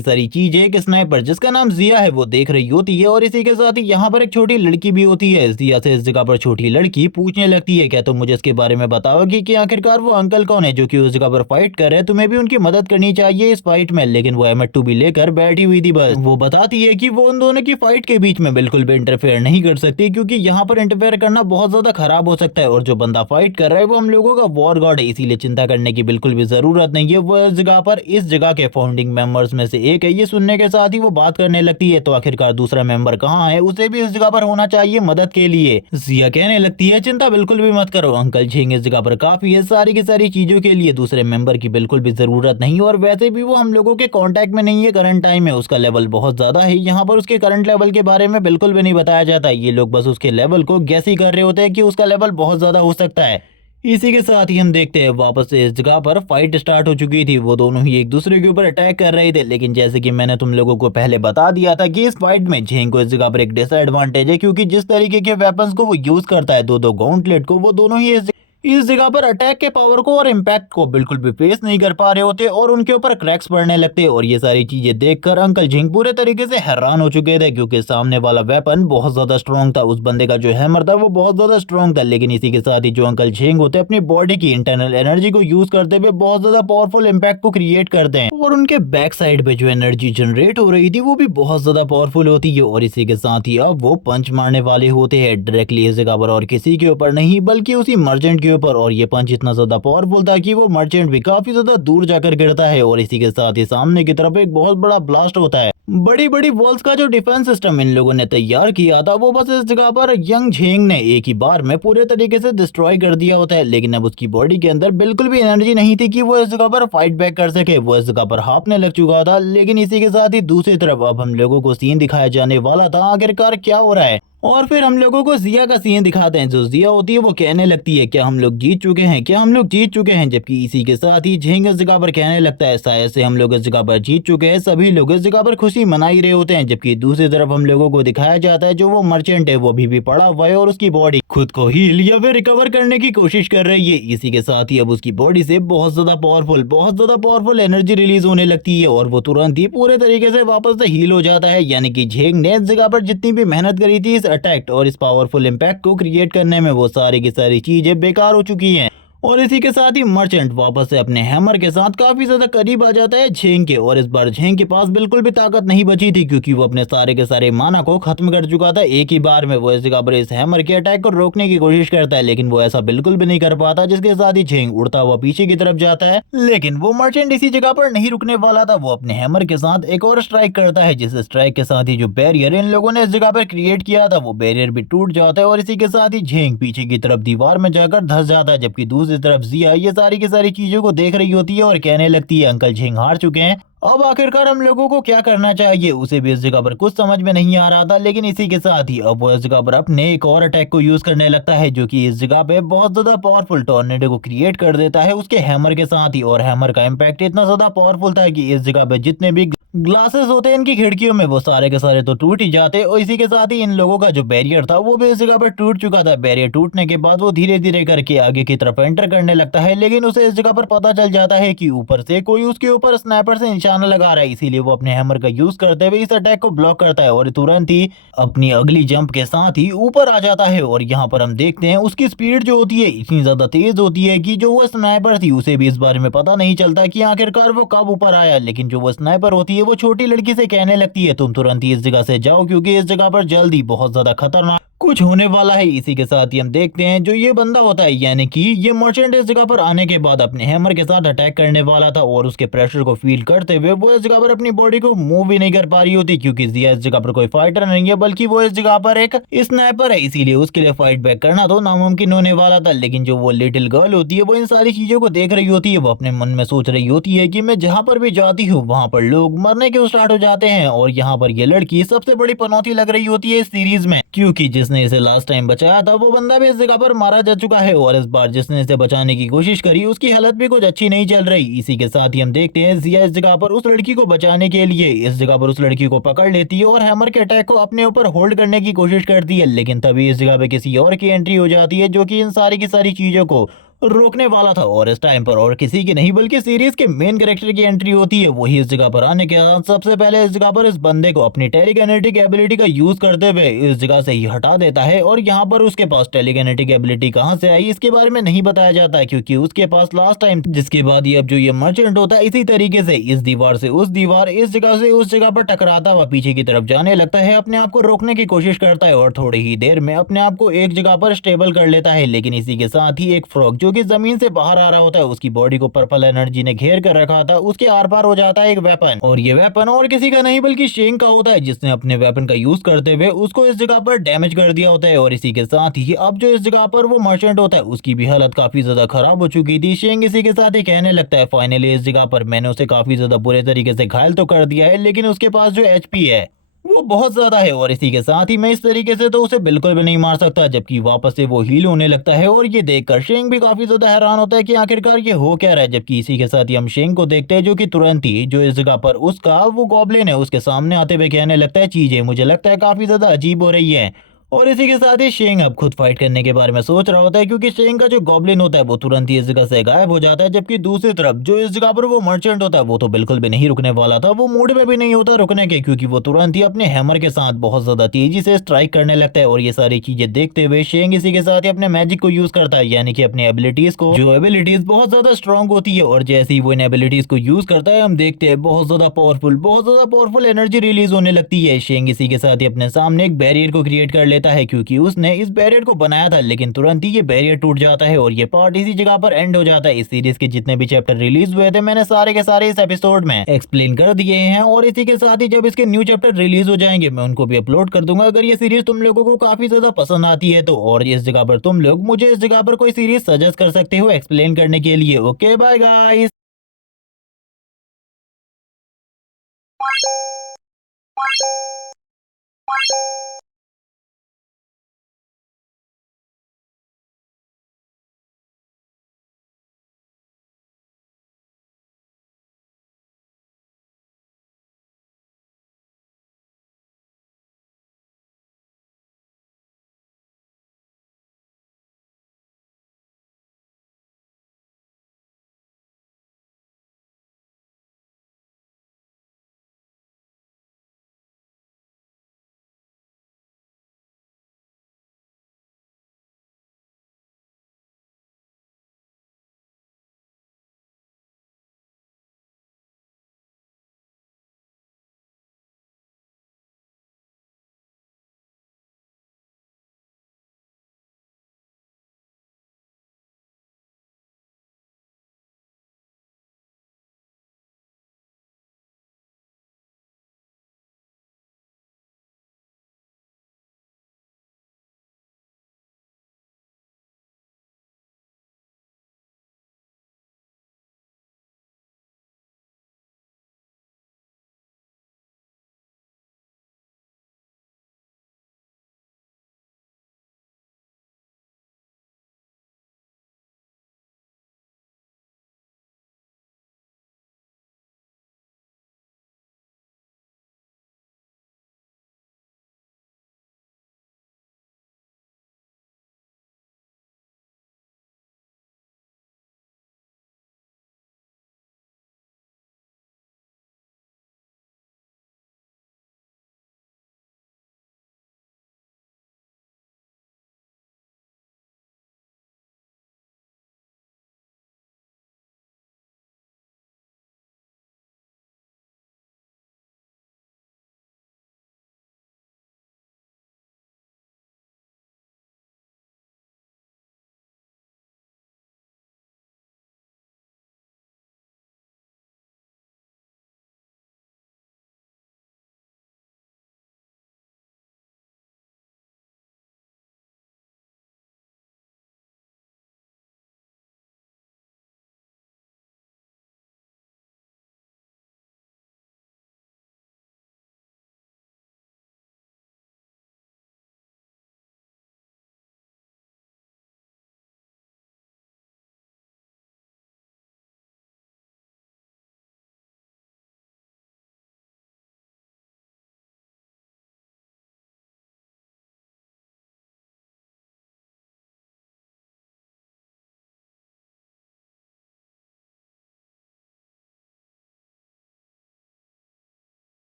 सारी चीजें एक स्नाइपर जिसका नाम जिया है वो देख रही होती है। और इसी के साथ ही यहाँ पर एक छोटी लड़की भी होती है। जिया से इस जगह पर छोटी लड़की पूछने लगती है, क्या तुम मुझे इसके बारे में बताओगी कि आखिरकार वो अंकल कौन है जो कि उस जगह पर फाइट कर रहे हैं, तुम्हें भी उनकी मदद करनी चाहिए इस फाइट में। लेकिन वो M2 भी लेकर बैठी हुई थी। बस वो बताती है कि वो उन दोनों की फाइट के बीच में बिल्कुल भी इंटरफेयर नहीं कर सकती, क्योंकि यहाँ पर इंटरफेयर करना बहुत ज्यादा खराब हो सकता है। और जो बंदा फाइट कर रहा है वो हम लोगों का वॉर गॉड है, इसीलिए चिंता करने की बिल्कुल भी जरूरत नहीं है। वो इस जगह के फाउंडिंग मेंबर्स में से एक है। ये सुनने के साथ ही वो बात करने लगती है, तो आखिरकार दूसरा मेंबर कहाँ है, उसे भी इस जगह पर होना चाहिए मदद के लिए। जिया कहने लगती है, चिंता बिल्कुल भी मत करो, अंकल झेंग इस जगह पर काफी है, सारी की सारी चीजों के लिए दूसरे मेंबर की बिल्कुल भी जरूरत नहीं। और वैसे भी वो हम लोगों के कांटेक्ट में नहीं है करंट टाइम में, उसका लेवल बहुत ज्यादा है। यहाँ पर उसके करंट लेवल के बारे में बिल्कुल भी नहीं बताया जाता। ये लोग बस उसके लेवल को गैस ही कर रहे होते हैं कि उसका लेवल बहुत ज्यादा हो सकता है। इसी के साथ ही हम देखते हैं वापस से इस जगह पर फाइट स्टार्ट हो चुकी थी। वो दोनों ही एक दूसरे के ऊपर अटैक कर रहे थे। लेकिन जैसे कि मैंने तुम लोगों को पहले बता दिया था कि इस फाइट में झेंग को इस जगह पर एक डिसएडवांटेज है, क्योंकि जिस तरीके के वेपन्स को वो यूज करता है, दो गॉन्टलेट को, वो दोनों ही इस जगह पर अटैक के पावर को और इम्पैक्ट को बिल्कुल भी फेस नहीं कर पा रहे होते और उनके ऊपर क्रैक्स पड़ने लगते। और ये सारी चीजें देखकर अंकल झिंग पूरे तरीके से हैरान हो चुके थे, क्योंकि सामने वाला वेपन बहुत ज्यादा स्ट्रॉन्ग था। उस बंदे का जो हैमर था वो बहुत ज्यादा स्ट्रॉन्ग था। लेकिन इसी के साथ ही जो अंकल झिंग होते अपनी बॉडी की इंटरनल एनर्जी को यूज करते हुए बहुत ज्यादा पावरफुल इम्पैक्ट को क्रिएट करते हैं। और उनके बैक साइड पे जो एनर्जी जनरेट हो रही थी वो भी बहुत ज्यादा पावरफुल होती है। और इसी के साथ ही अब वो पंच मारने वाले होते हैं डायरेक्टली इस जगह पर, और किसी के ऊपर नहीं बल्कि उसी मर्चेंट के ऊपर। और ये पंच इतना ज्यादा पावरफुल था कि वो मर्चेंट भी काफी ज्यादा दूर जाकर गिरता है। और इसी के साथ ही सामने की तरफ एक बहुत बड़ा ब्लास्ट होता है। बड़ी बड़ी वॉल्स का जो डिफेंस सिस्टम इन लोगों ने तैयार किया था वो बस इस जगह पर यंग झेंग ने एक ही बार में पूरे तरीके से डिस्ट्रॉय कर दिया होता है। लेकिन अब उसकी बॉडी के अंदर बिल्कुल भी एनर्जी नहीं थी कि वो इस जगह पर फाइट बैक कर सके। वो इस जगह पर हाफने लग चुका था। लेकिन इसी के साथ ही दूसरी तरफ अब हम लोगों को सीन दिखाया जाने वाला था आखिरकार क्या हो रहा है। और फिर हम लोगों को जिया का सीन दिखाते हैं। जो जिया होती है वो कहने लगती है, क्या हम लोग जीत चुके हैं, क्या हम लोग जीत चुके हैं। जबकि इसी के साथ ही झेंग इस जगह पर कहने लगता है, शायद से हम लोग इस जगह पर जीत चुके हैं। सभी लोग इस जगह पर खुशी मना ही रहे होते हैं। जबकि दूसरी तरफ हम लोगों को दिखाया जाता है जो वो मर्चेंट है वो अभी भी पड़ा हुआ है और उसकी बॉडी खुद को हील या फिर रिकवर करने की कोशिश कर रही है। इसी के साथ ही अब उसकी बॉडी से बहुत ज्यादा पावरफुल एनर्जी रिलीज होने लगती है और वो तुरंत ही पूरे तरीके से वापस से हील हो जाता है। यानी कि झेंग ने इस जगह पर जितनी भी मेहनत करी थी इस अटैक और इस पावरफुल इम्पैक्ट को क्रिएट करने में, वो सारी की सारी चीजें बेकार हो चुकी हैं। और इसी के साथ ही मर्चेंट वापस से अपने हैमर के साथ काफी ज्यादा करीब आ जाता है झेंग के। और इस बार झेंग के पास बिल्कुल भी ताकत नहीं बची थी, क्योंकि वो अपने सारे के सारे माना को खत्म कर चुका था एक ही बार में। वो इस जगह पर इस हैमर के अटैक को रोकने की कोशिश करता है, लेकिन वो ऐसा बिल्कुल भी नहीं कर पाता, जिसके साथ ही झेंग उड़ता हुआ पीछे की तरफ जाता है। लेकिन वो मर्चेंट इसी जगह पर नहीं रुकने वाला था। वो अपने हैमर के साथ एक और स्ट्राइक करता है, जिस स्ट्राइक के साथ ही जो बैरियर इन लोगों ने इस जगह पर क्रिएट किया था वो बैरियर भी टूट जाता है। और इसी के साथ ही झेंग पीछे की तरफ दीवार में जाकर धंस जाता है। जबकि दूसरी दूसरी तरफ जिया ये सारी की सारी चीजों को देख रही होती है और कहने लगती है अंकल झिंग हार चुके हैं, अब आखिरकार हम लोगों को क्या करना चाहिए। उसे भी इस जगह पर कुछ समझ में नहीं आ रहा था, लेकिन इसी के साथ ही अब वो इस जगह पर अपने एक और अटैक को यूज करने लगता है, जो कि इस जगह पे बहुत ज्यादा पावरफुल टॉर्नेडो को क्रिएट कर देता है उसके हैमर के साथ ही। और हैमर का इम्पैक्ट इतना ज्यादा पावरफुल था कि इस जगह पे जितने भी ग्लासेस होते हैं इनकी खिड़कियों में वो सारे के सारे तो टूट ही जाते, और इसी के साथ ही इन लोगों का जो बैरियर था वो भी इस जगह पर टूट चुका था। बैरियर टूटने के बाद वो धीरे धीरे करके आगे की तरफ एंटर करने लगता है, लेकिन उसे इस जगह पर पता चल जाता है कि ऊपर से कोई उसके ऊपर स्नाइपर से निशाना लगा रहा है, इसीलिए वो अपने हैमर का यूज करते हुए इस अटैक को ब्लॉक करता है और तुरंत ही अपनी अगली जंप के साथ ही ऊपर आ जाता है। और यहाँ पर हम देखते हैं उसकी स्पीड जो होती है इतनी ज्यादा तेज होती है कि जो वो स्नाइपर थी उसे भी इस बारे में पता नहीं चलता कि आखिरकार वो कब ऊपर आया। लेकिन जो वो स्नाइपर होती है वो छोटी लड़की से कहने लगती है तुम तुरंत ही इस जगह से जाओ, क्योंकि इस जगह पर जल्दी बहुत ज्यादा खतरनाक कुछ होने वाला है। इसी के साथ ही हम देखते हैं जो ये बंदा होता है यानी कि ये मर्चेंट इस जगह पर आने के बाद अपने हैमर के साथ अटैक करने वाला था, और उसके प्रेशर को फील करते हुए वो इस जगह पर अपनी बॉडी को मूव भी नहीं कर पा रही होती, क्योंकि जिया इस जगह पर कोई फाइटर नहीं है बल्कि वो इस जगह पर एक स्नाइपर है, इसीलिए उसके लिए फाइट बैक करना तो नामुमकिन होने वाला था। लेकिन जो वो लिटिल गर्ल होती है वो इन सारी चीजों को देख रही होती है, वो अपने मन में सोच रही होती है कि मैं जहाँ पर भी जाती हूँ वहां पर लोग मरने के स्टार्ट हो जाते हैं। और यहाँ पर ये लड़की सबसे बड़ी पनौती लग रही होती है इस सीरीज में, क्योंकि जिसने इसे लास्ट टाइम बचाया था वो बंदा भी इस जगह पर मारा जा चुका है, और इस बार जिसने इसे बचाने की कोशिश करी उसकी हालत भी कुछ अच्छी नहीं चल रही। इसी के साथ ही हम देखते हैं जिया इस जगह पर उस लड़की को बचाने के लिए इस जगह पर उस लड़की को पकड़ लेती है और हैमर के अटैक को अपने ऊपर होल्ड करने की कोशिश करती है, लेकिन तभी इस जगह पे किसी और की एंट्री हो जाती है जो कि इन सारी की सारी चीजों को रोकने वाला था। और इस टाइम पर और किसी की नहीं बल्कि सीरीज के मेन कैरेक्टर की एंट्री होती है। वही इस जगह पर आने के बाद सबसे पहले इस जगह पर इस बंदे को अपनी टेलीकिनेटिक एबिलिटी का यूज करते हुए इस जगह से ही हटा देता है, और यहाँ पर उसके पास टेलीकिनेटिक एबिलिटी कहाँ से आई इसके बारे में नहीं बताया जाता है, क्योंकि उसके पास लास्ट टाइम जिसके बाद ये अब जो ये मर्चेंट होता है इसी तरीके से इस दीवार से उस दीवार इस जगह से उस जगह पर टकराता हुआ पीछे की तरफ जाने लगता है, अपने आप को रोकने की कोशिश करता है और थोड़ी ही देर में अपने आप को एक जगह पर स्टेबल कर लेता है। लेकिन इसी के साथ ही एक फ्रॉग जो कि जमीन से बाहर आ रहा होता है उसकी बॉडी को पर्पल एनर्जी ने घेर कर रखा था, उसके आर पार हो जाता है एक वेपन, और ये वेपन और किसी का नहीं बल्कि शेंग का होता है, जिसने अपने वेपन का यूज करते हुए उसको इस जगह पर डैमेज कर दिया होता है। और इसी के साथ ही अब जो इस जगह पर वो मर्चेंट होता है उसकी भी हालत काफी ज्यादा खराब हो चुकी थी। शेंग इसी के साथ ही कहने लगता है फाइनली इस जगह पर मैंने उसे काफी ज्यादा बुरे तरीके से घायल तो कर दिया है, लेकिन उसके पास जो एचपी है वो बहुत ज्यादा है, और इसी के साथ ही मैं इस तरीके से तो उसे बिल्कुल भी नहीं मार सकता। जबकि वापस से वो हील होने लगता है, और ये देखकर शेंग भी काफी ज्यादा हैरान होता है कि आखिरकार ये हो क्या रहा है। जबकि इसी के साथ ही हम शेंग को देखते हैं जो कि तुरंत ही जो इस जगह पर उसका वो गॉब्लिन है उसके सामने आते हुए कहने लगता है चीजें मुझे लगता है काफी ज्यादा अजीब हो रही है। और इसी के साथ ही शेंग अब खुद फाइट करने के बारे में सोच रहा होता है, क्योंकि शेंग का जो गॉब्लिन होता है वो तुरंत ही इस जगह से गायब हो जाता है। जबकि दूसरी तरफ जो इस जगह पर वो मर्चेंट होता है वो तो बिल्कुल भी नहीं रुकने वाला था, वो मूड में भी नहीं होता रुकने के, क्योंकि वो तुरंत ही अपने हैमर के साथ बहुत ज्यादा तेजी से स्ट्राइक करने लगता है। और ये सारी चीजें देखते हुए शेंग इसी के साथ ही अपने मैजिक को यूज करता है, यानी कि अपनी एबिलिटीज को, जो एबिलिटीज बहुत ज्यादा स्ट्रॉन्ग होती है, और जैसे ही वो इन एबिलिटीज को यूज करता है हम देखते हैं बहुत ज्यादा पावरफुल एनर्जी रिलीज होने लगती है। शेंग इसी के साथ ही अपने सामने एक बैरियर को क्रिएट कर लेता है, क्योंकि उसने इस बैरियर को बनाया था, लेकिन तुरंत ही ये बैरियर टूट जाता है और ये पार्ट इसी जगह पर एंड हो जाता है। इस सीरीज के जितने भी चैप्टर रिलीज हुए थे मैंने सारे के सारे इस एपिसोड में एक्सप्लेन कर दिए हैं, और इसी के साथ ही जब इसके न्यू चैप्टर रिलीज हो जाएंगे मैं उनको भी अपलोड कर दूंगा। अगर ये सीरीज तुम लोगों को काफी ज्यादा पसंद आती है तो, और इस जगह पर तुम लोग मुझे इस जगह पर कोई सीरीज सजेस्ट कर सकते हो एक्सप्लेन करने के लिए। Okay bye guys.